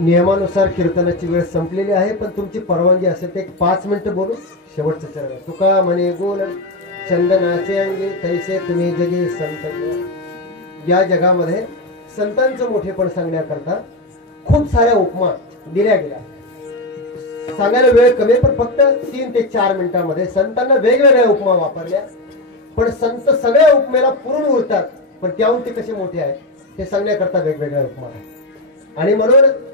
नियमानुसार कीर्तनाची वेळ संपलेली आहे. पण तुमची परवानगी असेल तर एक 5 मिनिटं बोलू. शेवटचं चरण. तुका म्हणे गुण चंदनाचे अंगी तैसे तुम्ही जगे संत. या जगामध्ये संतांचं मोठेपण सांगण्याकरता खूप साऱ्या उपमा दिल्या गेल्या. सांगायला वेळ कमी, पण फक्त 3 ते 4 मिनिटांमध्ये संतांना वेगवेगळ्या उपमा वापरल्या. पण संत सगळ्या उपमेला पुरून उरतात, पण त्याहून ते कसे मोठे आहेत हे सांगण्याकरता वेगवेगळ्या उपमा आहेत. आणि म्हणून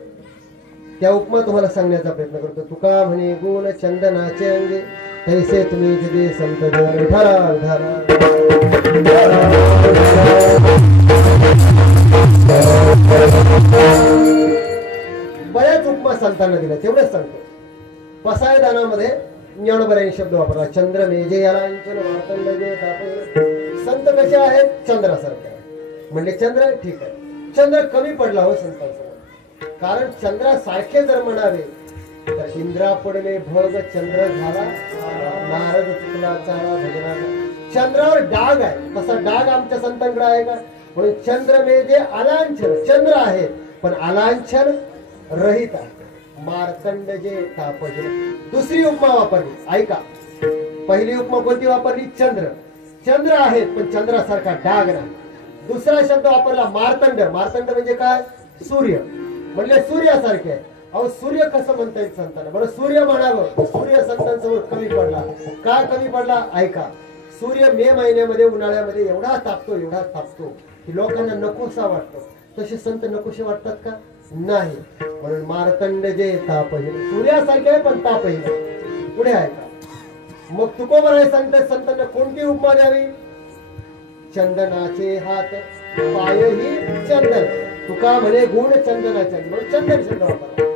त्या उपमा तुम्हाला सांगण्याचा प्रयत्न करतो. तुका म्हणे गुण चंदनाचे अंगे तैसे तुम्ही जगे संत जन. विठाला बऱ्याच उपमा संतांना दिल्या, तेवढंच सांगतो. पसाय दानामध्ये ज्ञानोबरायांनी शब्द वापरला, चंद्र मेजे याला संत कसे आहेत? चंद्रासारखे. म्हणजे चंद्र ठीक आहे, चंद्र कमी पडला हो संतांचा. कारण चंद्रासारखे जर म्हणावे तर इंद्रा पडले भग चंद्र झाला नारद चुकला चाळा भजनाचा. चंद्रावर डाग आहे, तसा डाग आमच्या संतांकडे आहे का? म्हणून चंद्र म्हणजे आलांछन, चंद्र आहे पण आलांछन रहित आहे. मार्तंड जे तापजे. दुसरी उपमा वापरली, ऐका. पहिली उपमा कोणती वापरली? चंद्र. चंद्र आहेत पण चंद्रासारखा डाग नाही. दुसरा शब्द वापरला मार्तंड. मार्तंड म्हणजे काय? सूर्य. म्हणले सूर्यासारखे आहे. अहो सूर्य कसं म्हणता येईल संतांना? बरं सूर्य म्हणावं, सूर्य संतांसमोर कमी पडला. का कमी पडला? ऐका. सूर्य मे महिन्यामध्ये उन्हाळ्यामध्ये एवढा तापतो की लोकांना नकोसा वाटतो. तसे संत नकोसे वाटतात का? नाही. म्हणून मार्तंड जे तापही सूर्यासारखे आहे पण तापही. पुढे ऐका. मग तुकोबराय सांगतात संतांना कोणती उपमा द्यावी? चंदनाचे हात पायही चंदन. तुका म्हणे गुण चंदनाचे, म्हणून चंदन शब्द वापरला.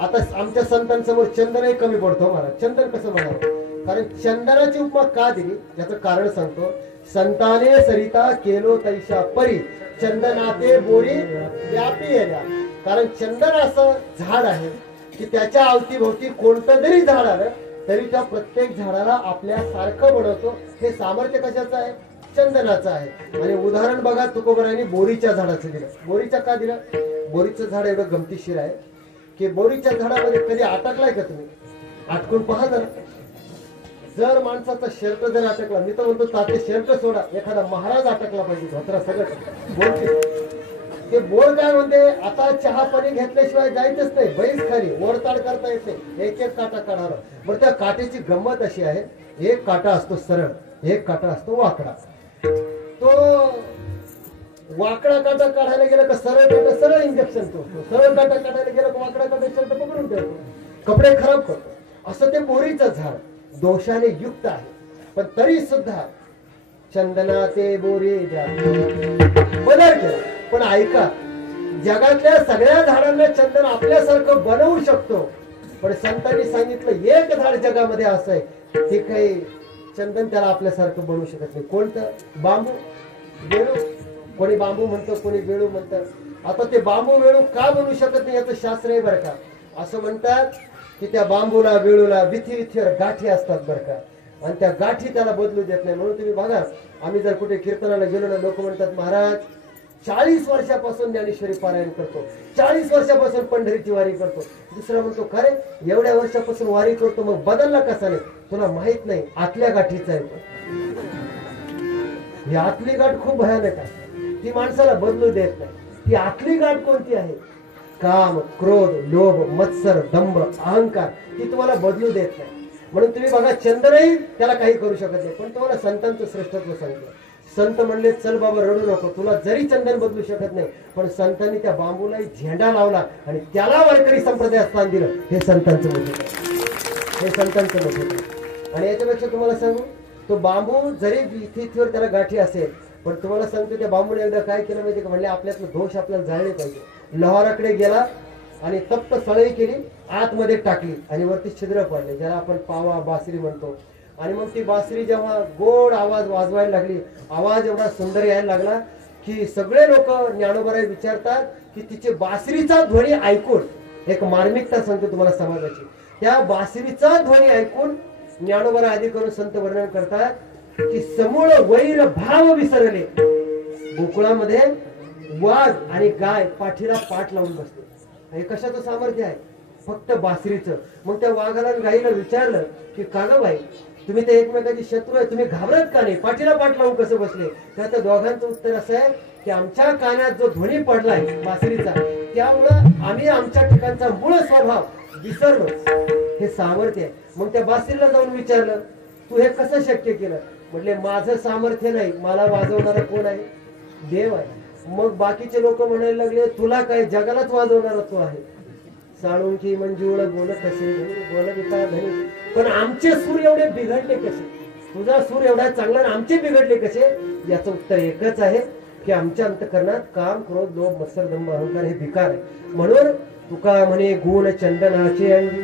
आता आमच्या संतांसमोर चंदनही कमी पडतो महाराज. चंदन कसं म्हणावं? कारण चंदनाची उपमा का दिली याचं कारण सांगतो. संताने सरिता केलो तैशा परी चंदनाते बोरी व्यापी येण्या. कारण चंदन असं झाड आहे की त्याच्या अवतीभोवती कोणतं जरी झाड आलं तरी त्या प्रत्येक झाडाला आपल्या सारखं बनवतो. हे सामर्थ्य कशाचं आहे? चंदनाचं आहे. आणि उदाहरण बघा, तुकोबरायांनी बोरीच्या झाडाचं दिलं. बोरीच्या का दिलं? बोरीचं झाड एवढं गमतीशीर आहे की बोरीच्या झाडामध्ये कधी अटकलाय का तुम्ही? अटकून पहा जरा. जर माणसाचा शर्ट जर अटकला, मी तर म्हणतो ताते शर्ट सोडा, एखादा महाराज अटकला पाहिजे धोत्रा सगळं बोल. ते बोल काय म्हणते? आता चहा पाणी घेतल्याशिवाय जायचंच नाही. बैस खाली ओरताड करता येत नाही. एक एक काटा काढावा. बरं त्या काट्याची गंमत अशी आहे, एक काटा असतो सरळ, एक काटा असतो वाकडा. तो वाकडा काटा काढायला गेला का सरळ काटा सरळ इंजेक्शन करतो, सरळ काटा काढायला गेला का वाकडा काटा शर्ट पकडून ठेवतो, कपडे खराब करतो. असं ते बोरीचं झाड दोषाने युक्त आहे. पण तरी सुद्धा चंदना ते बोरी बदल केला. पण ऐका, जगातल्या सगळ्या झाडांना चंदन आपल्यासारखं बनवू शकतो. पण संतांनी सांगितलं एक झाड जगामध्ये असं आहे ते काही चंदन त्याला आपल्यासारखं बनवू शकत नाही. कोणतं? बांबू, वेळू. कोणी बांबू म्हणतं, कोणी वेळू म्हणतं. आता ते बांबू वेळू का बनवू शकत नाही याचं शास्त्र आहे बरं का. असं म्हणतात की त्या बांबूला वेळूला विथीवर गाठी असतात बरं का, आणि त्या गाठी त्याला बदलू देत नाही. म्हणून तुम्ही बघा, आम्ही जर कुठे कीर्तनाला गेलो ना, लोक म्हणतात महाराज 40 वर्षापासून ज्ञानेश्वरी पारायण करतो, 40 वर्षापासून पंढरीची वारी करतो. दुसरा म्हणतो खरे एवढ्या वर्षापासून वारी करतो मग बदलला कसा नाही? तुला माहित नाही, आतल्या गाठीचा आहे. ही आतली गाठ खूप भयानक आहे, ती माणसाला बदलू देत नाही. ती आतली गाठ कोणती आहे? काम, क्रोध, लोभ, मत्सर, दंभ, अहंकार, ती तुम्हाला बदलू देत नाही. म्हणून तुम्ही बघा, चंद्रही त्याला काही करू शकत नाही. पण तुम्हाला संतांचं श्रेष्ठत्व सांगितलं. संत म्हणले चल बाबा रडू नको, तुला जरी चंदन बदलू शकत नाही, पण संतांनी त्या बांबूलाही झेंडा लावला आणि त्याला वारकरी संप्रदायात स्थान दिलं. हे संतांचं मोठं, हे संतांचं मोठं. आणि याच्यापेक्षा तुम्हाला सांगू, तो बांबू जरी इथेवर त्याला गाठी असेल, पण तुम्हाला सांगतो त्या बांबूने एकदा काय केलं माहिती का? म्हणले आपल्यातलं दोष आपल्याला जाळले पाहिजे. लोहाराकडे गेला आणि तप्त सळई केली, आतमध्ये टाकली आणि वरती छिद्र पडले, ज्याला आपण पावा बासरी म्हणतो. आणि मग ती बासरी जेव्हा गोड आवाज वाजवायला लागली, आवाज एवढा सुंदर यायला लागला की सगळे लोक ज्ञानोबराय विचारतात की तिचे बासरीचा ध्वनी ऐकून, एक मार्मिकता सांगतो तुम्हाला समाजाची, त्या बासरीचा ध्वनी ऐकून ज्ञानोबराय आदी करून संत वर्णन करतात की समूळ वैर भाव विसरले. गोकुळामध्ये वाघ आणि गाय पाठीला पाठ लावून बसते. हे कशाचं सामर्थ्य आहे? फक्त बासरीचं. मग त्या वाघाला आणि गाईला विचारलं की का ग बाई, तुम्ही तर एकमेकाची शत्रू आहे, तुम्ही घाबरत का नाही? पाठीला पाठ लावून कसं बसले? तर दोघांचं उत्तर असं आहे की आमच्या कानात जो ध्वनी पडलाय बासरीचा, त्यामुळं आम्ही आमच्या ठिकाणचा मूळ स्वभाव विसरलो. हे सामर्थ्य आहे. मग त्या बासरीला जाऊन विचारलं तू हे कसं शक्य केलं? म्हटले माझं सामर्थ्य नाही, मला वाजवणारा कोण आहे? देव आहे. मग बाकीचे लोक म्हणायला लागले तुला काय, जगालाच वाजवणारा तो आहे. साळुंकी मंजूळ बोल कसे बोल विका धनी, पण आमचे सूर एवढे बिघडले कसे? तुझा सूर एवढा चांगला आणि आमचे बिघडले कसे? याचं उत्तर एकच आहे की आमच्या अंतकरणात काम, क्रोध, लोभ, मत्सर, दंभ, अहंकार हे विकार आहे. म्हणून तुका म्हणे गुण चंदनाचे अंगी,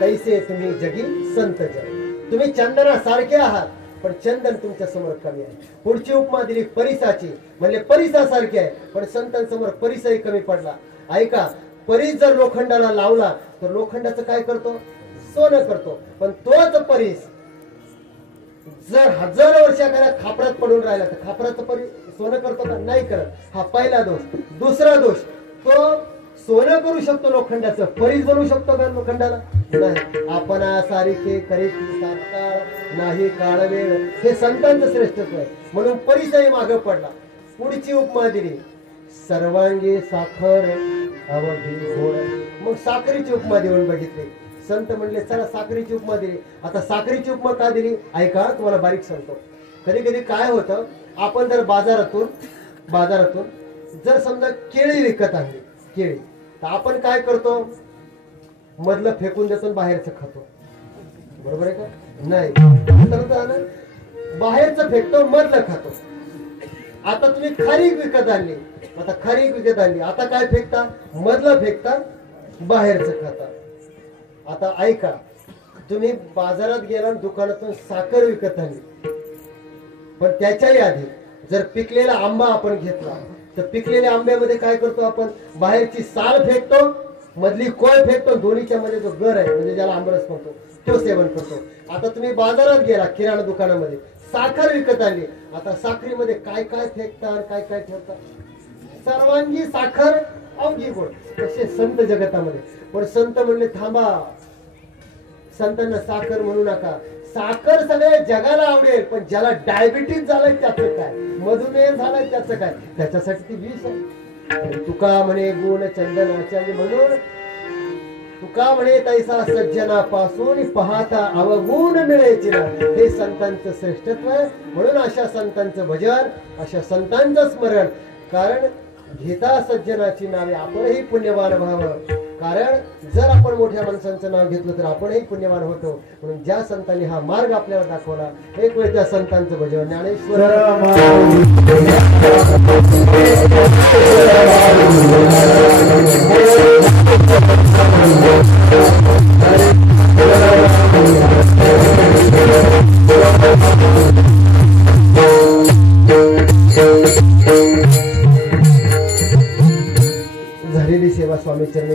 तैसे तुम्ही जगी संत जग. तुम्ही चंदनासारखे आहात पण चंदन तुमच्या समोर कमी आहे. पुढची उपमा दिली परिसाची. म्हणले परिसासारखे आहे पण संतांसमोर परिसही कमी पडला. ऐका, परीस जर लोखंडाला लावला तर लोखंडाचं काय करतो? सोनं करतो. पण तोच परीस जर हजारो वर्षाखाली खापरात पडून राहिला तर खापराचं सोनं करतो का? नाही करत. हा पहिला दोष. दुसरा दोष, तो सोनं करू शकतो लोखंडाचं, परीस बनवू शकतो का लोखंडाला? नाही. आपण सारिखे करीती तात्काळ नाही काळ वेळ, हे संतांचं श्रेष्ठत्व आहे. म्हणून परीसही मागे पडला. पुढची उपमा दिली, सर्वांगी साखर अवधी गोड. मग साखरेची उपमा देऊन बघितली. संत म्हणले चला साखरेची उपमा दिली. आता साखरेची उपमा का दिली? ऐका, तुम्हाला बारीक सांगतो. कधी कधी काय होतं, आपण जर बाजारातून जर समजा केळी विकत आणली, केळी, तर आपण काय करतो? मधलं फेकून देतो, बाहेरचं खातो. बरोबर आहे का? नाही. बाहेरचं फेकतो, मधलं खातो. आता तुम्ही खारीक विकत आणली, आता काय फेकता? मधलं फेकता, बाहेरचं खाता. आता ऐका, तुम्ही बाजारात गेला, दुकानातून साखर विकत आणली, पण त्याच्याही आधी जर पिकलेला आंबा आपण घेतला तर पिकलेल्या आंब्यामध्ये काय करतो आपण? बाहेरची साल फेकतो, मधली कोळ फेकतो, दोन्हीच्या मध्ये जो गर आहे म्हणजे ज्याला आंबरस म्हणतो तो सेवन करतो. आता तुम्ही बाजारात गेला, किराणा दुकानामध्ये साखर विकत आणली, आता साखरेमध्ये काय काय फेकतात, काय काय ठेवतात? सर्वांगी साखर अवघी गोड. तसे संत जगतामध्ये. पण संत म्हणले थांबा, संतांना साखर म्हणू नका. साखर सगळ्या जगाला आवडेल, पण ज्याला डायबिटीज झालाय त्याचं काय, मधुमेह झालाय त्याचं काय, त्याच्यासाठी ती विष आहे. तुका म्हणे गुण चंदनाच्या, म्हणून तुका म्हणे तैसा सज्जनापासून पाहता अवगुण मिळायचे ना. हे संतांचं श्रेष्ठत्व आहे. म्हणून अशा संतांचं भजन, अशा संतांचं स्मरण. कारण घेता सज्जनाची नावे, आपणही पुण्यवान व्हावं. कारण जर आपण मोठ्या माणसांचं नाव घेतलं तर आपणही पुण्यवान होतो. म्हणून ज्या संतांनी हा मार्ग आपल्याला दाखवला, एक वेळ त्या संतांचं भजन ज्ञानेश्वर झालेली सेवा स्वामी चरणी